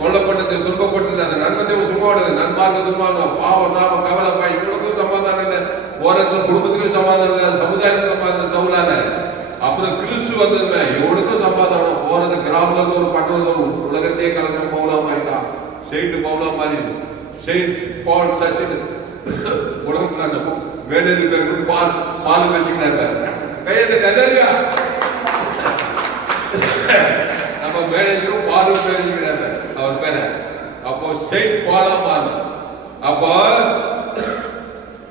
கொல்லப்பட்டது, துன்பப்பட்டது, அந்த நன்மத்தை சும்மா விடுது, நண்பாங்க தும்பாங்க, பாவம் சாபம் கவலைப்பா, இவனுக்கும் சமாதானம் இல்லை, ஓரத்துல குடும்பத்துக்கும் சமாதானம் இல்லை, சமுதாயத்துக்கும் சமாதானம் சவுலால. அப்புறம் கிறிஸ்து வந்ததுமே இவனுக்கும் சமாதானம், போறது கிராமத்துல ஒரு பட்டணத்துல உலகத்தையே கலக்கிற பவுலா மாறிட்டான். செயின்ட் பவுலா மாறி செயின்ட் பால் சர்ச் உலகம் வேண்டியது பால் வச்சுக்கிறாரு கையெழுத்து கல்லறியா நம்ம மேனேஜரும் பாலும் தெரிஞ்சுக்கிறாரு அவர் பேர. அப்போ செயின்ட் பாலா மாறும். அப்போ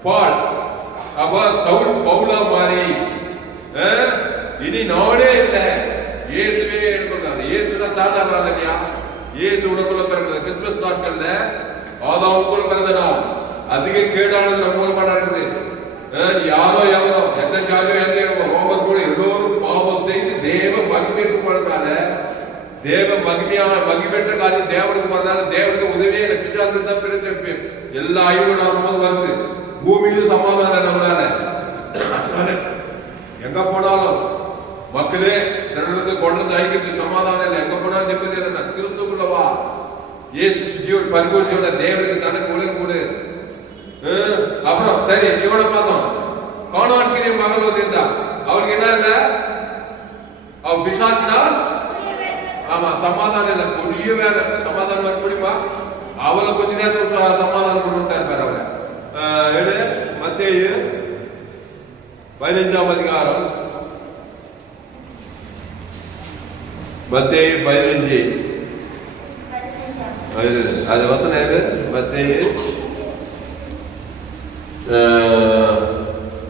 பால் அப்போ சவுல் பவுலா மாறி இனி நானே இல்லை, இயேசுவே எடுக்கணும். அந்த இயேசுனா சாதாரண இல்லையா, இயேசு உனக்குள்ள பிறகு கிறிஸ்துமஸ் நாட்கள்ல ஆதாமுக்குள்ள பிறந்த நாள் அதிக கேடானது நம்ம மூலமா நடக்குது. யாரோ எவரோ எந்த ஜாதியோ எந்த ரோமர் கூட எல்லோரும் பாவம் செய்து தேவ மகிமைக்கு போனதால, தேவ மகிமையற்ற காரியம் தேவனுக்கு போறதால தேவனுக்கு உதவியே பிசாசு தான் பிரிச்சு எல்லா ஐயும் நாசமும் வருது. பூமியிலும் சமாதானம் நம்மளால. எங்க போனாலும் மக்களே திரண்டு கொள்றது ஐக்கியத்து சமாதானம் இல்லை, எங்க போனாலும் நிம்மதி இல்லை. கிறிஸ்துக்குள்ள வா, இயேசு ஜீவன் பரிபூர்த்தியோட தேவனுக்கு தனக்கு உலக கொடு. அப்புறம் சரி இவனை பார்த்தோம், காணான் சீரிய மகள் வந்திருந்தா, அவருக்கு என்ன இல்ல, அவ பிசாசினால் ஆமா சமாதானம் இல்லை, கொடிய வேலை. சமாதானம் வர முடியுமா? அவளை கொஞ்ச நேரத்தில் சமாதானம் கொண்டு விட்டார் பேர். அவளை மத்தேயு 15ஆம் அதிகாரம், மத்தேயு 15 அது வசனம் ஏது, மத்தேயு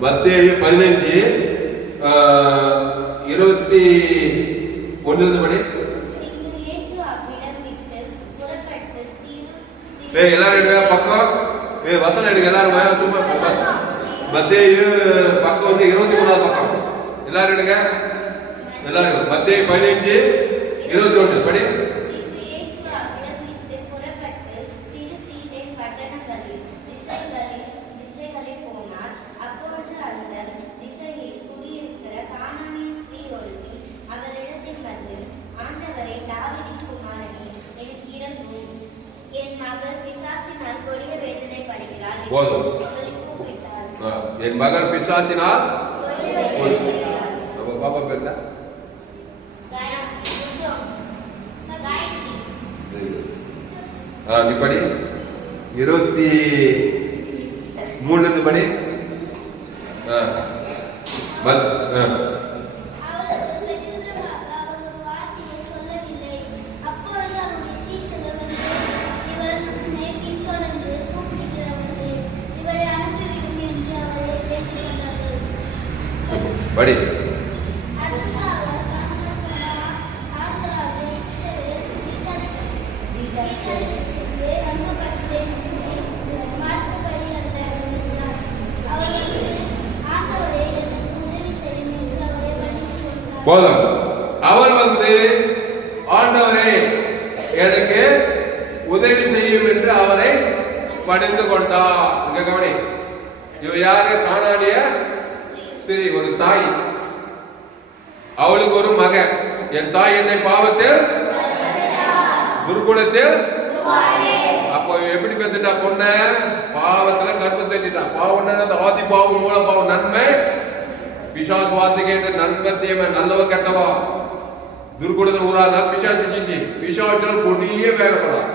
15:21 படி. எல்லாரும் எடுக்க பக்கம், வசனம் எடுக்க எல்லாரும் சும்மா. மத்தேயு பக்கம் வந்து 23ஆவது பக்கம். எல்லாரும் எடுங்க, எல்லாரும் மத்தேயு 15:21 படி. போதும், என் மகள் பிசாசினால் பாப்பா பேர் இப்படி 23 படி. படி. போதும். அவள் வந்து ஆண்டவரே எனக்கு உதவி செய்யும் என்று அவரை பணிந்து கொண்டார். இங்க கவனி, இவ யாரு? கானானிய சரி ஒரு தாய், அவளுக்கு ஒரு மகன். என் தாய் என்னை பாவத்தில் துர்குணத்தில். அப்போ எப்படி பெற்றுட்டா? பொண்ண பாவத்துல கற்பம் தட்டிட்டான். பாவம் அந்த ஆதி பாவம் மூல பாவம். நன்மை பிசாசு வார்த்தை கேட்டு நன்மை தீமை நல்லவ கெட்டவா துர்குணத்தில் ஊராதான் பிசாசு பிசிசி பிசாசால் கொடிய வேலைப்படாது.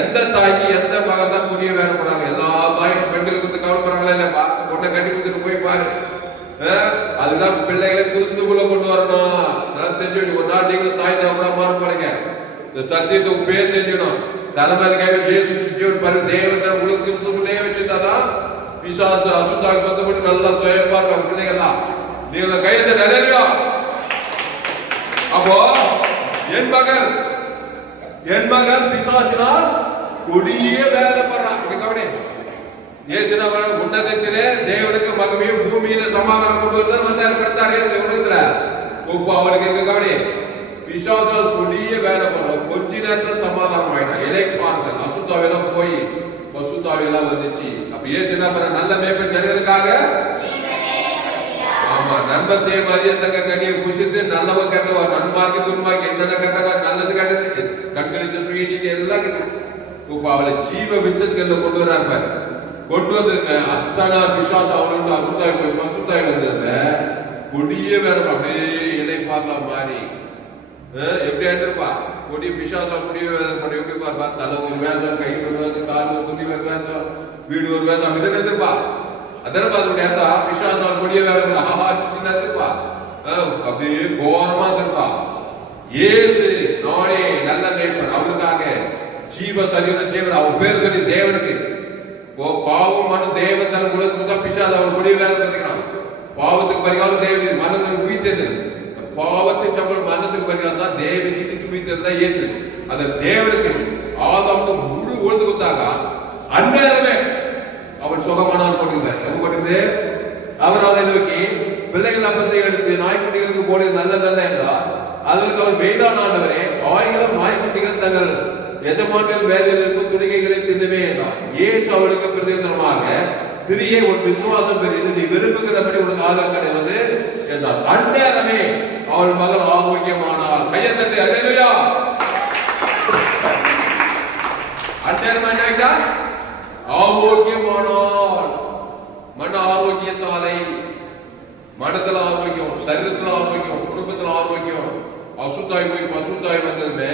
எந்த தாய்க்கு எந்த மகன் தான் கொடிய வேலைப்படாங்க. எல்லா தாயும் பெண்களுக்கு கவலைப்படுறாங்களா இல்லப்பா? பொண்ணை கட்டி கொடுத்துட்டு போய் பாரு, அதுதான் பிள்ளைகளை கிறிஸ்துக்குள்ள கொண்டு வரணும். நல்லா தெரிஞ்சு ஒரு நாள் நீங்களும் தாய் தகப்பனா மாற போறீங்க. இந்த சத்தியத்தை பேர் தெரிஞ்சுக்கணும். தலைமைக்காக இயேசு சிச்சியோட பாரு தேவத்தை உங்களுக்கு கிறிஸ்துக்குள்ளே வச்சிருந்தாதான் பிசாசு அசுத்தாக்கு பத்தப்பட்டு நல்லா சுயப்பா இருப்பாங்க பிள்ளைகள்லாம். நீங்க கையத்தை நிறையா. அப்போ என் மகன் பிசாசினால் கொடிய வேதப்படுறான். கவனி, இயேசுனா உன்னதத்திலே தேவனுக்கு மகிமையும் பூமியில சமாதானம் கொண்டு வந்தார் உலகத்துல. இப்போ அவனுக்கு கவனி, பிசாசால் கொடிய வேதப்படுறான். கொஞ்ச நேரத்துல சமாதானம் ஆயிட்டான். இலை பார்த்தல் அசுத்தாவெல்லாம் போய் பசுத்தாவெல்லாம் வந்துச்சு. அப்ப இயேசு என்ன பண்ண, நல்ல மேய்ப்பன் ஜனங்களுக்காக ஆமா நண்பத்தே மதியத்தக்க கனியை புசித்து நல்லவ கெட்டவ நன்மார்க்கு துன்மார்க்கு என்னென்ன கெட்டவா நல்லது கெட்டது கண்களித்து சுயநீதி எல்லாம் இப்ப அவளை ஜீவ விச்சத்துல கொண்டு வர்றாரு. கொண்டு வந்ததுங்க அத்தனை விசுவாசம் அவனுக்கு அசுத்தாய் போய் பசுத்தாய் வந்ததுல கொடிய வேற அப்படியே இலை பார்க்கலாம் மாறி எப்படி ஆயிருப்பா கொடிய பிசாசம் கொடிய வேதம் எப்படி பார்ப்பா. தலை ஒரு வேஷம், கை ஒரு வேஷம், கால் ஒரு துணி ஒரு வேஷம், வீடு ஒரு வேஷம் அப்படி தானே எதிர்ப்பா. அதனால அதனுடைய பிசாசால் கொடிய வேற ஆஹாச்சின்னா இருப்பா அப்படியே கோரமா இருப்பா. இயேசு நானே நல்ல மேய்ப்பன் அவருக்காக ஜீவ சரீரம் ஜீவன் அவன் பேர் சொல்லி தேவனுக்கு பாவமான தேவன் தன் குலத்துக்கு தான் பிசாசு அவன் கொடிய வேலை பார்த்துக்கிறான். பாவத்துக்கு பரிகாரம் தேவன் மனதில் உயிர்த்தது. பாவத்தின் சம்பளம் மரணத்துக்கு பரிகாரம் தான் தேவ நீதிக்கு உயிர்த்தது தான் இயேசு. அந்த தேவனுக்கு ஆதாமுக்கு முழு ஒழுந்து கொடுத்தாங்க. அந்நேரமே அவன் சுகமானால் போடுகிறார். எது போடுது? அவர் அவனை நோக்கி பிள்ளைகள் அப்பத்தை எடுத்து நாய்க்குட்டிகளுக்கு போடுவது நல்லதல்ல என்றார். அதற்கு அவர் மெய்தான் ஆண்டவரே, ஆயிரம் நாய்க்குட்டிகள் தங்கள் எஜமானில் வேலையில் இருக்கும் துணிகைகளை தின்னுமே என்றார். இயேசு அவளுக்கு பிரதிநிதமாக, சிறிய ஒரு விசுவாசம் பெரியது, நீ விரும்புகிறபடி உனக்கு ஆக கிடையாது என்றார். அந்நேரமே அவள் மகள் ஆரோக்கியமானாள். கையத்தட்டு அல்லேலூயா. அந்நேரம் என்ன ஆயிட்டா? ஆரோக்கியமானால். மன ஆரோக்கிய சாலை, மனத்துல ஆரோக்கியம், சரீரத்துல ஆரோக்கியம், குடும்பத்துல ஆரோக்கியம். அசுத்தாய் போய் பசுத்தாய் வந்ததுமே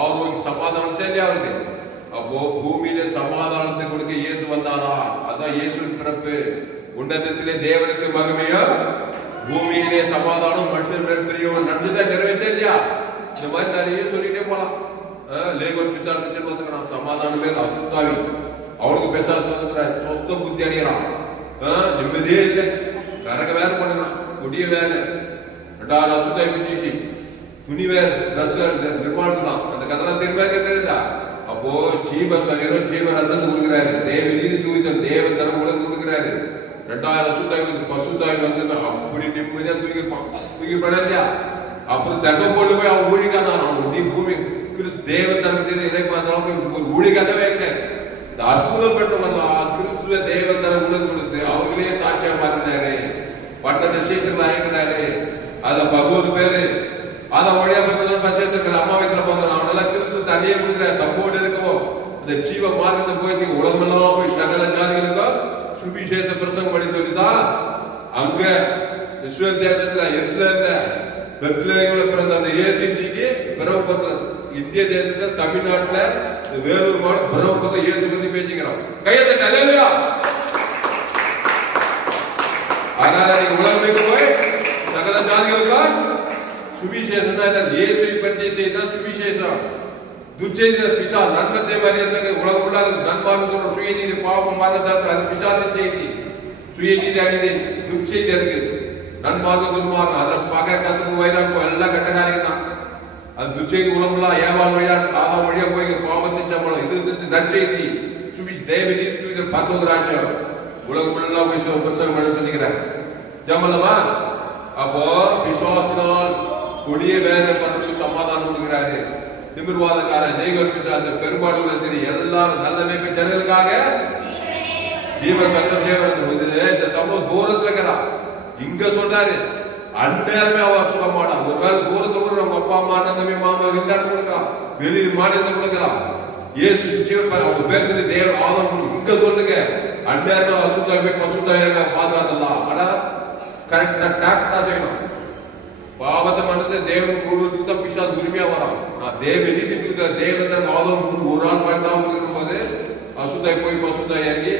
ஆரோக்கிய சமாதானம் சரியா இருக்கு. அப்போ பூமியில சமாதானத்தை கொடுக்க இயேசு வந்தாரா? அதான் இயேசுவின் பிறப்பு. உன்னதத்திலே தேவனுக்கு மகிமையா, பூமியிலே சமாதானம், மனுஷன் பிரியம் நடிச்சுதான் நிறைவேற்ற இல்லையா? இந்த மாதிரி நிறைய சொல்லிட்டே போலாம். லேகோன் பிசாசு பார்த்துக்கிறான், சமாதானம் பேர் அசுத்தாவி அவனுக்கு பிசாசு சொஸ்த புத்தி அடைகிறான். நிம்மதியே இல்லை, நரக வேலை பண்ணுறான், கொடிய வேலை. ரெண்டாவது அசுத்தாவி பிடிச்சி துணி வேறு ட்ரெஸ் நிர்மாணிக்கலாம். அந்த கதெல்லாம் திரும்ப தெரியுதா? அப்போ ஜீவ சரீரம் ஜீவ ரத்தத்தை கொடுக்குறாரு. தேவ நீதி தூய்த்தல் தேவ தரம் கூட கொடுக்குறாரு. ரெண்டாயிரம் அசுத்தாவி பசுத்தாவி வந்து அப்படி நிம்மதியா தூக்கி படலையா? அப்புறம் தக போட்டு போய் அவன் ஊழிக்கான அவன் நீ பூமி கிறிஸ்து தேவ தரம் செய்து இதை பார்த்தாலும் ஊழிக்காகவே இல்லை. இந்த அற்புதம் பெற்றவர்கள் கிறிஸ்துவ தேவ தரம் கூட கொடுத்து அவங்களே சாட்சியா பார்த்துட்டாரு. பட்டண சேஷர்கள் ஆகிக்கிறாரு. அதுல 11 பேரு அத வழியா பசேஷர்கள் அம்மா வயிற்றுல போறான். அவன் நல்லா கிறிஸ்து தண்ணியே கொடுக்குற தப்போடு இருக்கவும் இந்த ஜீவ மார்க்கத்தை போய் உலகமெல்லாம் போய் சகல ஜாதிகளுக்கும் சுவிசேஷ பிரசங்கம் பண்ணி சொல்லிதான் அங்க இஸ்ரேல் தேசத்துல எருசலேம்ல பெத்லகேம்ல பிறந்த அந்த இயேசு இன்னைக்கு பிரம்மபுத்திர இந்திய தேசத்துல தமிழ்நாட்டுல வேலூர் மாவட்டம் பிரம்மபுத்திர இயேசு பத்தி பேசிக்கிறோம். கையத்தை கல்லையா? அதனால நீங்க உலகத்துக்கு போய் சகல ஜாதிகளுக்கும் சுவிசேஷம் இயேசுவை பற்றி செய்தால் சுவிசேஷம். துர்ச்செய்தி பிசா நன்மத்தை மரியாதை உலகம் உள்ளாது நன்பார்ந்து சுயநீதி பாவம் மரணத்தால் அது பிசாத செய்தி. சுயநீதி அநீதி துர்ச்செய்தி இருக்கு. நன்பார்க்க துன்மார்க்கம் அதுல பகை கசப்பு வைராக்கம் எல்லாம் கெட்ட காரியம் தான். அது துர்ச்செய்தி உலகம்லாம் ஏவாள் வழியா ஆதாம் வழியா போய் பாவத்தின் சம்பளம். இது நற்செய்தி தேவ நீதி பத்தொரு ராஜ்யம் உலகம் எல்லாம் போய் பிரசங்கம் பண்ண சொல்லிக்கிறார். ஜமல்லமா அப்போ விசுவாசினால் கொடிய வேலை பண்ணி சமாதானம் கொடுக்கிறாரு. நிமிர்வாதக்காரன் ஜெய்கோல் பிசாசு பெரும்பாடுள்ள சரி எல்லாரும் நல்ல மேய்ப்பு ஜனங்களுக்காக ஜீவ சத்தம் தேவன். இந்த சம்பவம் தூரத்துல இருக்கிறான். இங்க சொல்றாரு அந்நேரமே அவர் சொல்ல மாட்டான். ஒருவேளை தூரத்துல கூட நம்ம அப்பா அம்மா அண்ணன் தம்பி மாமா வெளிநாட்டு கொடுக்கலாம், வெளி மாநிலத்தை கொடுக்கலாம். இயேசு அவங்க பேர் சொல்லி தேவன் ஆதம் இங்க சொல்லுங்க. அந்நேரமே அசுத்தாய் பசுத்தாய் பாதுகாத்தலாம். ஆனா கரெக்டா டாக்டா செய்யணும். பாவத்தை மனதை தேவன் முழுவதுக்கு தான் பிசாசு உரிமையா வரான். நான் தேவ நீதி இருக்கிற தேவன் ஆதம் ஒரு ஆள் பண்ணாம இருக்கும் போது அசுத்தாய் போய் பசுத்தாய் இறங்கி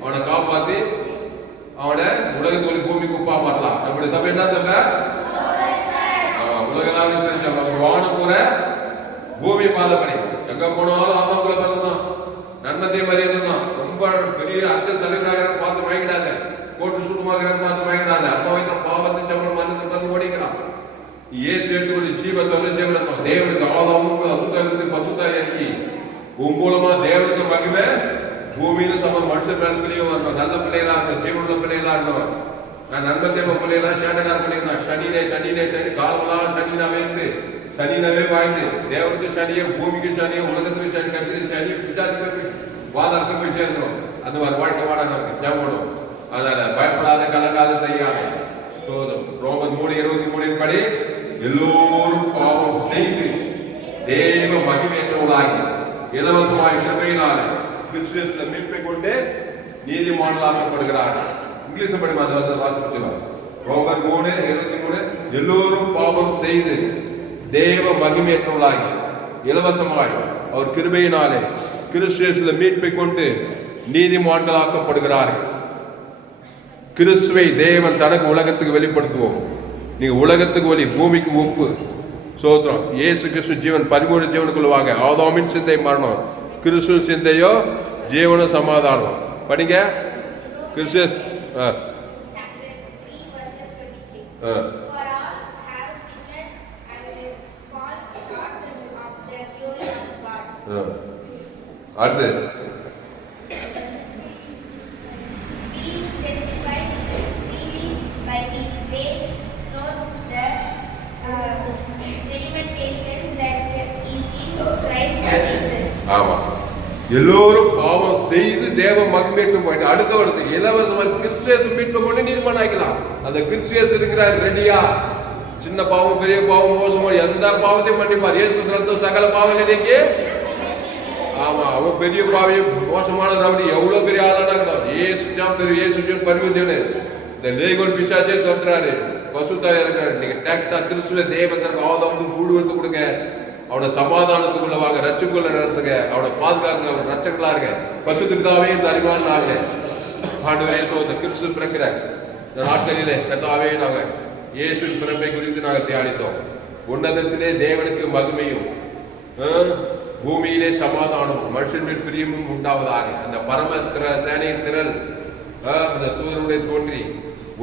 அவனை காப்பாத்தி அவனை உலகத்துக்கு பூமிக்கு உப்பா மாறலாம். நம்முடைய சபை என்ன சபை? உலகளாவே வானம் கூட பூமி பாதப்படி எங்க போனாலும் ஆதாம் குல தான் நன்மத்தை மரியாதை தான். ரொம்ப பெரிய அரசியல் தலைவராக பார்த்து வாங்கிடாத, கோட்டு சுத்தமாக பார்த்து வாங்கிடாத. அம்மாவை பாவத்தின் சம்பளம் பார்த்து ஓடிக்கிறான். இயேசு ஏற்றுக்கொண்டு ஜீவ சொல்ல தேவனுக்கு ஆதாமுக்கு அசுத்தாயிரத்துக்கு பசுத்தாய் இறக்கி உன் மூலமா தேவனுக்கு மகிமை பூமியில சம மனுஷன் மேல் பிரியம் வரணும். நல்ல பிள்ளைகளா இருக்கணும், ஜீவனுள்ள பிள்ளைகளா இருக்கணும். நான் நண்பத்தேம பிள்ளைகளா சேட்டக்கார பிள்ளைங்களா சனினே சரி காலமெல்லாம் சனினாவே சனினாவே வாழ்ந்து தேவனுக்கு சனியை பூமிக்கு சனியை உலகத்துக்கு சனி கத்திரி சனி பிச்சாத்துக்கு வாதத்துக்கு போய் சேர்ந்துடும். அந்த மாதிரி வாழ்க்கை வாட நமக்கு ஜாமணும். அதனால பயப்படாத, கலங்காத, தையாத. ரோமர் 3:23 படி எல்லோரும் பாவம் செய்து தேவ மகிமையற்றவர்களாகி இலவசமாய் கிருபையினால கிறிஸ்துவில மீட்பை கொண்டு நீதிமான்களாக்கப்படுகிறார்கள். இங்கிலீஷ் படி வாசிக்கலாம். ரோமர் 3:23 எல்லோரும் பாவம் செய்து தேவ மகிமையற்றவர்களாகி இலவசமாய் அவர் கிருபையினாலே கிறிஸ்துவில மீட்பை கொண்டு நீதிமான்களாக்கப்படுகிறார்கள். கிறிஸ்துவை தேவன் தனக்கு உலகத்துக்கு வெளிப்படுத்துவோம். நீங்க உலகத்துக்கு வழி, பூமிக்கு உப்பு. சோத்திரம். இயேசு கிறிஸ்து ஜீவன் பரிபூர்ண ஜீவனுக்குள்ள வாங்க. ஆதாமின் சிந்தை மரணம், கிறிஸ்து சிந்தையோ ஜீவன சமாதானம். படிங்க. கிறிஸ்து அடுத்து ஆமா, எல்லோரும் பாவம் செய்து தேவ மகிமையற்று போயிட்டு அடுத்த வருஷம் இலவசமா கிறிஸ்துவேசு மீட்பை கொண்டு நீதிமான் ஆக்கலாம். அந்த கிறிஸ்துவேசு இருக்கிறார் ரெடியா. சின்ன பாவம், பெரிய பாவம், மோசமோ எந்த பாவத்தையும் மன்னிப்பார். இயேசு சகல பாவம் நினைக்கு. ஆமா, அவன் பெரிய பாவியம் மோசமான ரவுடி எவ்வளவு பெரிய ஆளானா இருந்தான். ஏசு பரிவுதேவனு இந்த லேகோன் பிசாசே தோத்துறாரு. பசுத்தாயா இருக்காரு. நீங்க டேக்டா கிறிஸ்துவ தேவத்திற்கு ஆதாமுக்கு கூடு எடுத்து கொடுங்க. அவனை சமாதானத்துக்குள்ள வாங்க, ரட்சிக்குள்ள நடத்துங்க, அவனை பாதுகாக்க, அவன் ரட்சங்களா இருக்க. பசுத்தாவே இந்த அறிவான் ஆக ஆண்டவரே சோத கிறிஸ்து பிறக்கிற இந்த நாட்களிலே கத்தாவே நாங்க இயேசுவின் பிறப்பை குறித்து நாங்கள் தியானித்தோம். உன்னதத்திலே தேவனுக்கு மகிமையும் பூமியிலே சமாதானமும் மனுஷன் பிரியமும் உண்டாவதாக. அந்த பரம சேனையின் திரள் அந்த தூதனுடைய தோன்றி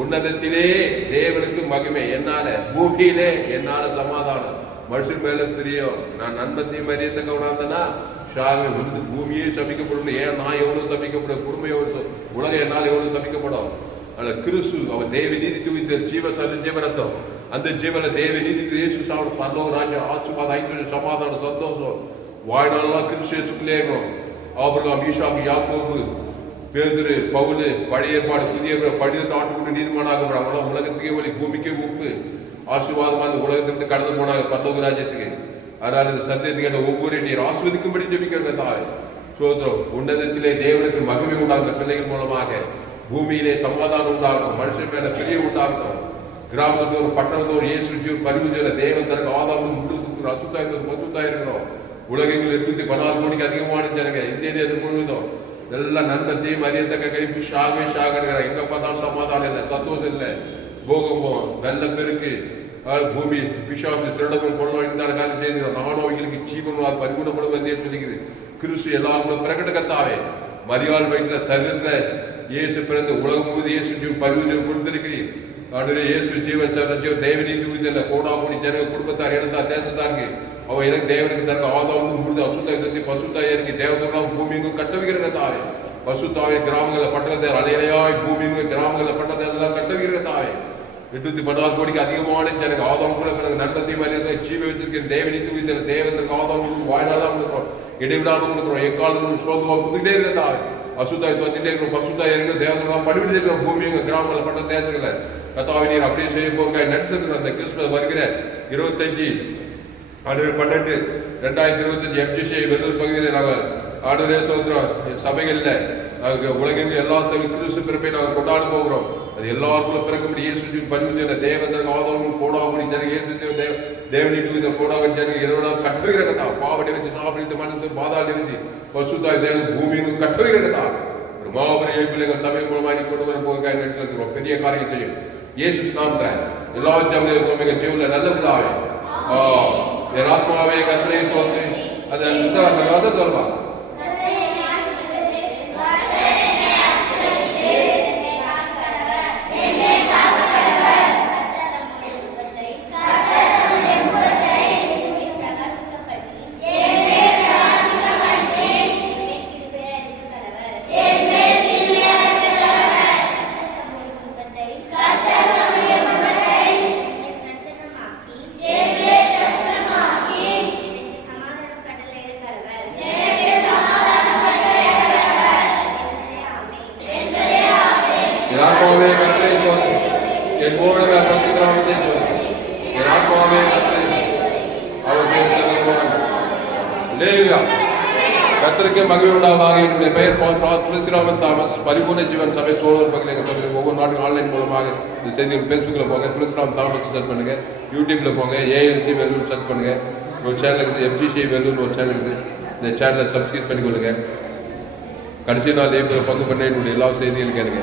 உன்னதத்திலே தேவனுக்கு மகிமை, என்னால பூமியிலே என்னால சமாதானம், மனுஷன் மேல தெரியும். நான் நன்மத்தையும் மரியத்தை கவனாந்தனா பூமியே சபிக்கப்படும். ஏன் நான் எவ்வளவு சபிக்கப்படும், குடும்பம் எவ்வளவு, உலகம் என்னால் எவ்வளவு சபிக்கப்படும். ஆனா கிறிஸ்து அவர் தேவ நீதி துவித்த ஜீவரத்தம். அந்த ஜீவன தேவ நீதிக்கு இயேசு சாப்பிட பரலோக ராஜ்யம், ஆசீர்வாதம், ஐஸ்வர்யம், சமாதானம், சந்தோஷம் வாழ்நாளெல்லாம் கிறிஸ்து இயேசுக்குள்ளே இருக்கணும். ஆபிரகாம், ஈசாக்கு, யாக்கோபு, பேதுரு, பவுலு, பழைய ஏற்பாடு, புதிய படித்த ஆட்டுக்குண்டு நீதிமானாக உலகத்துக்கே வழி, பூமிக்கே உப்பு, ஆசீர்வாதமா அந்த உலகத்திற்கு கடந்து போனாங்க பரலோக ராஜ்யத்துக்கு. அதனால இந்த சத்தியத்துக்கு என்ன ஒவ்வொரு நீர் ஆஸ்வதிக்கும்படி ஜெபிக்க தாய் சோதரம். உன்னதத்திலே தேவனுக்கு மகிமை உண்டாகும் பிள்ளைகள் மூலமாக பூமியிலே சமாதானம் உண்டாகும், மனுஷன் மேல பெரிய உண்டாகும். கிராமத்தோர் பட்டணத்தோர் இயேசு பரிவுஜன தேவன் தனக்கு ஆதாமும் முழுவதுக்கு அசுத்தாய் இருக்கிறோம். உலகங்கள் 14 கோடிக்கு அதிகமான ஜனங்க இந்திய தேசம் முழுவதும் எல்லாம் நன்மத்தையும் அறியத்தக்க கழிப்பு ஷாக எங்க பார்த்தாலும் சமாதானம் இல்லை, சந்தோஷம் இல்லை, போகமும் வெள்ள பெருக்கு பூமி பிசாசு திருடமும் கொள்ளவழிந்தான காரியம் செய்கிறோம். நானும் அவங்களுக்கு ஜீவன் பரிபூர்ணப்படும் வந்தே சொல்லிக்குது. கிறிஸ்து எல்லாரும் பிரகட கத்தாவே மரியாள் வயிற்றுல சரீரத்துல இயேசு பிறந்து உலகம் முழுவதும் இயேசு ஜீவன் பரிபூர்ணம் கொடுத்திருக்கிறீர். ஆண்டவரே இயேசு ஜீவன் சரணம் தேவ நீதி உயிரில் கோடாபுடி ஜனங்க குடும்பத்தார் இழந்தா தேசத்தாருக்கு அவன் எனக்கு தேவனுக்கு தனக்கு ஆதாமும் முழுது அசுத்தாய் பசுத்தாய் இருக்கு. தேவதெல்லாம் பூமிக்கும் கட்டவிக்கிற தாவே பசுத்தாவை கிராமங்களில் பட்டணத்தை அலையலையாய் பூமிக்கும் கிராமங்களில் பட்டணத்தை அதெல்லாம் கட்டவிக்கிற தாவே 814 கோடிக்கு அதிகமான ஜனங்க ஆதாம் கூட பிறகு நன்மத்தை மாதிரி ஜீவ வச்சிருக்கேன். தேவ நீதி உயிர் தேவனுக்கு ஆதாம் வாழ்நாளாக கொடுக்குறோம், இடைவிடாமல் கொடுக்குறோம், எக்காலத்துக்கு சோதமா கொடுத்துட்டே இருக்க தாவே அசுத்தாய் தோத்திட்டே இருக்கிறோம், பசுத்தாய் இருக்கிற தேவதெல்லாம் படிவிட்டு இருக்கிறோம். பூமியும் கிராமங்களில் பட்ட தேசங்களை கத்தாவை நீர் அப்படியே செய்ய போக நடிச்சிருக்கிறோம். அந்த கிறிஸ்துவ வருகிற 25/12/2025 எம்ஜிசி வெள்ளூர் பகுதியில் நாங்கள் ஆண்டவரே சோதரம் சபைகளில் உலகின் எல்லா கிறிஸ்து பிறப்பை நாங்கள் கொண்டாட போகிறோம். அது எல்லாருக்குள்ள பிறக்கும்படி இயேசு பரிவுஜன தேவன் ஆதாரம் கோடாபடி ஜன இயேசு தேவனீட்டு கோடாபடி ஜன இரவு கட்டுகிற கதா பாவடி வச்சு சாப்பிட்டு மனசு பாதாளி வச்சு பசுத்தாய் தேவன் பூமியும் கட்டுகிற கதா ஒரு மாபெரும் எழுப்பில் எங்கள் சபை மூலமாக நீ கொண்டு வர போக நினைச்சிருக்கிறோம். பெரிய காரியம் செய்யும் இயேசு நாமத்தில் எல்லா ஜாமியும் இருக்கிறோம். எங்கள் ஜீவனில் நல்ல பிதாவே, என் ஆத்மாவே கர்த்தரை தோன்று அது அந்த வாசம் சொல்லுவா. ஆத்மாவே கர்த்தரை தோன்று என் மூலமே பரிசுத்தராமத்தை தோன்று என் ஆத்மாவே கர்த்தரை கர்த்தருக்கு மகிழ்ச்சி உண்டாவதாக. என்னுடைய பெயர் துளசிராமன் தாமஸ். பரிபூர்ண ஜீவன் சபை சோழர் பகுதியில் எங்கள் சபையில் ஒவ்வொரு நாளும் ஆன்லைன் மூலமாக இந்த செய்திகள் ஃபேஸ்புக்கில் போங்க, துளசிராமன் தாமஸ் சர்ச் பண்ணுங்க. யூடியூப்ல போங்க, ஏஎல்சி வெல்லூர் சர்ச் பண்ணுங்க. ஒரு சேனல் இருக்குது, எஃப்ஜிசி வெல்லூர் ஒரு சேனல் இருக்குது. இந்த சேனலை சப்ஸ்கிரைப் பண்ணிக்கொள்ளுங்க. கடைசி நாள் ஏப்ரல் பங்கு பண்ண என்னுடைய எல்லா செய்திகளும் கேளுங்க.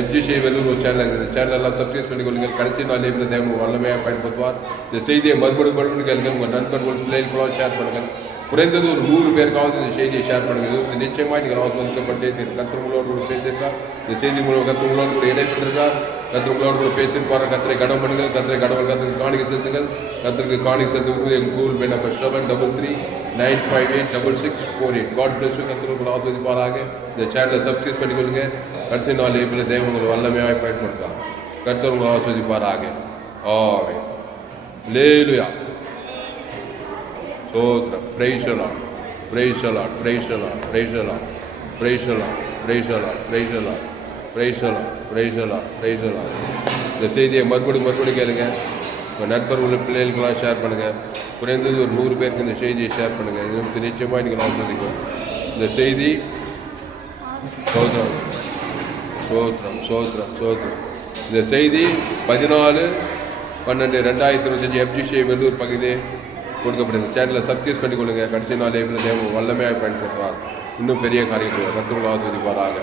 எஃப்ஜிசி வெல்லூர் ஒரு சேனல் இருக்குது. சேனலெல்லாம் சப்ஸ்கிரைப் பண்ணிக்கொள்ளுங்கள். கடைசி நாள் ஏப்ரல் தேவன் வல்லமையாக பயன்படுத்துவார். இந்த செய்தியை மறுபடியும் கேளுங்கள். உங்கள் நண்பர்கள் பிள்ளைகளுக்கெல்லாம் ஷேர் பண்ணுங்கள். குறைந்தது ஒரு 100 பேருக்காவது இந்த செய்தியை ஷேர் பண்ணுங்கள். இது நிச்சயமாக நீங்கள் ஆசீர்வதிக்கப்பட்டே கர்த்தர்களோடு கூட பேசியிருக்கார். இந்த செய்தி மூலம் கர்த்தர்களோடு கூட இடைப்பட்டிருக்கார். கர்த்தர்களோடு கூட பேசியிருப்பார். கர்த்தரை கனம் பண்ணுங்கள். கர்த்தரை கடவுள் கர்த்தருக்கு காணிக்கை செலுத்துங்கள். கர்த்தருக்கு காணிக்கை செலுத்துவது எங்கள் Google Pay number 7339586648. God bless you. கர்த்தர்கள் ஆசீர்வதிப்பாராக. இந்த சேனலை சப்ஸ்கிரைப் பண்ணிக்கொள்ளுங்க. கடைசி நாள் ஏப்ரல் தேவன் உங்களை வல்லமையாக பயன்படுத்தார். கர்த்தர் உங்களை ஆசீர்வதிப்பாராக. ஆமென். அல்லேலூயா. Stotram. Praise the Lord. Praise the Lord. Praise the Lord. Praise the Lord. Praise the Lord. Praise the Lord. Praise the Lord. Praise the Lord. Praise the Lord. Praise the Lord. இந்த செய்தியை மறுபடியும் கேளுங்க. உங்கள் நண்பர்கள் பிள்ளைகளுக்கெல்லாம் ஷேர் பண்ணுங்க. குறைந்தது ஒரு 100 பேருக்கு இந்த செய்தியை ஷேர் பண்ணுங்க. இது நிச்சயமாக நீங்கள் ஆசீர்வதிக்கும். இந்த செய்தி சோத்ரம் சோத்ரம் சோத்ரம் சோத்ரம். இந்த செய்தி 14/12/2025 எஃப்ஜிசி வெல்லூர் பகுதியில் கொடுக்கப்படுது. சேனலை சப்ஸ்கிரைப் பண்ணிக்கொள்ளுங்க. கடைசி நாள் ஏப்ரல் தேவன் வல்லமையாக பயன்படுத்துவார். இன்னும் பெரிய காரியங்கள் கர்த்தர் ஆசீர்வதிப்பாராக.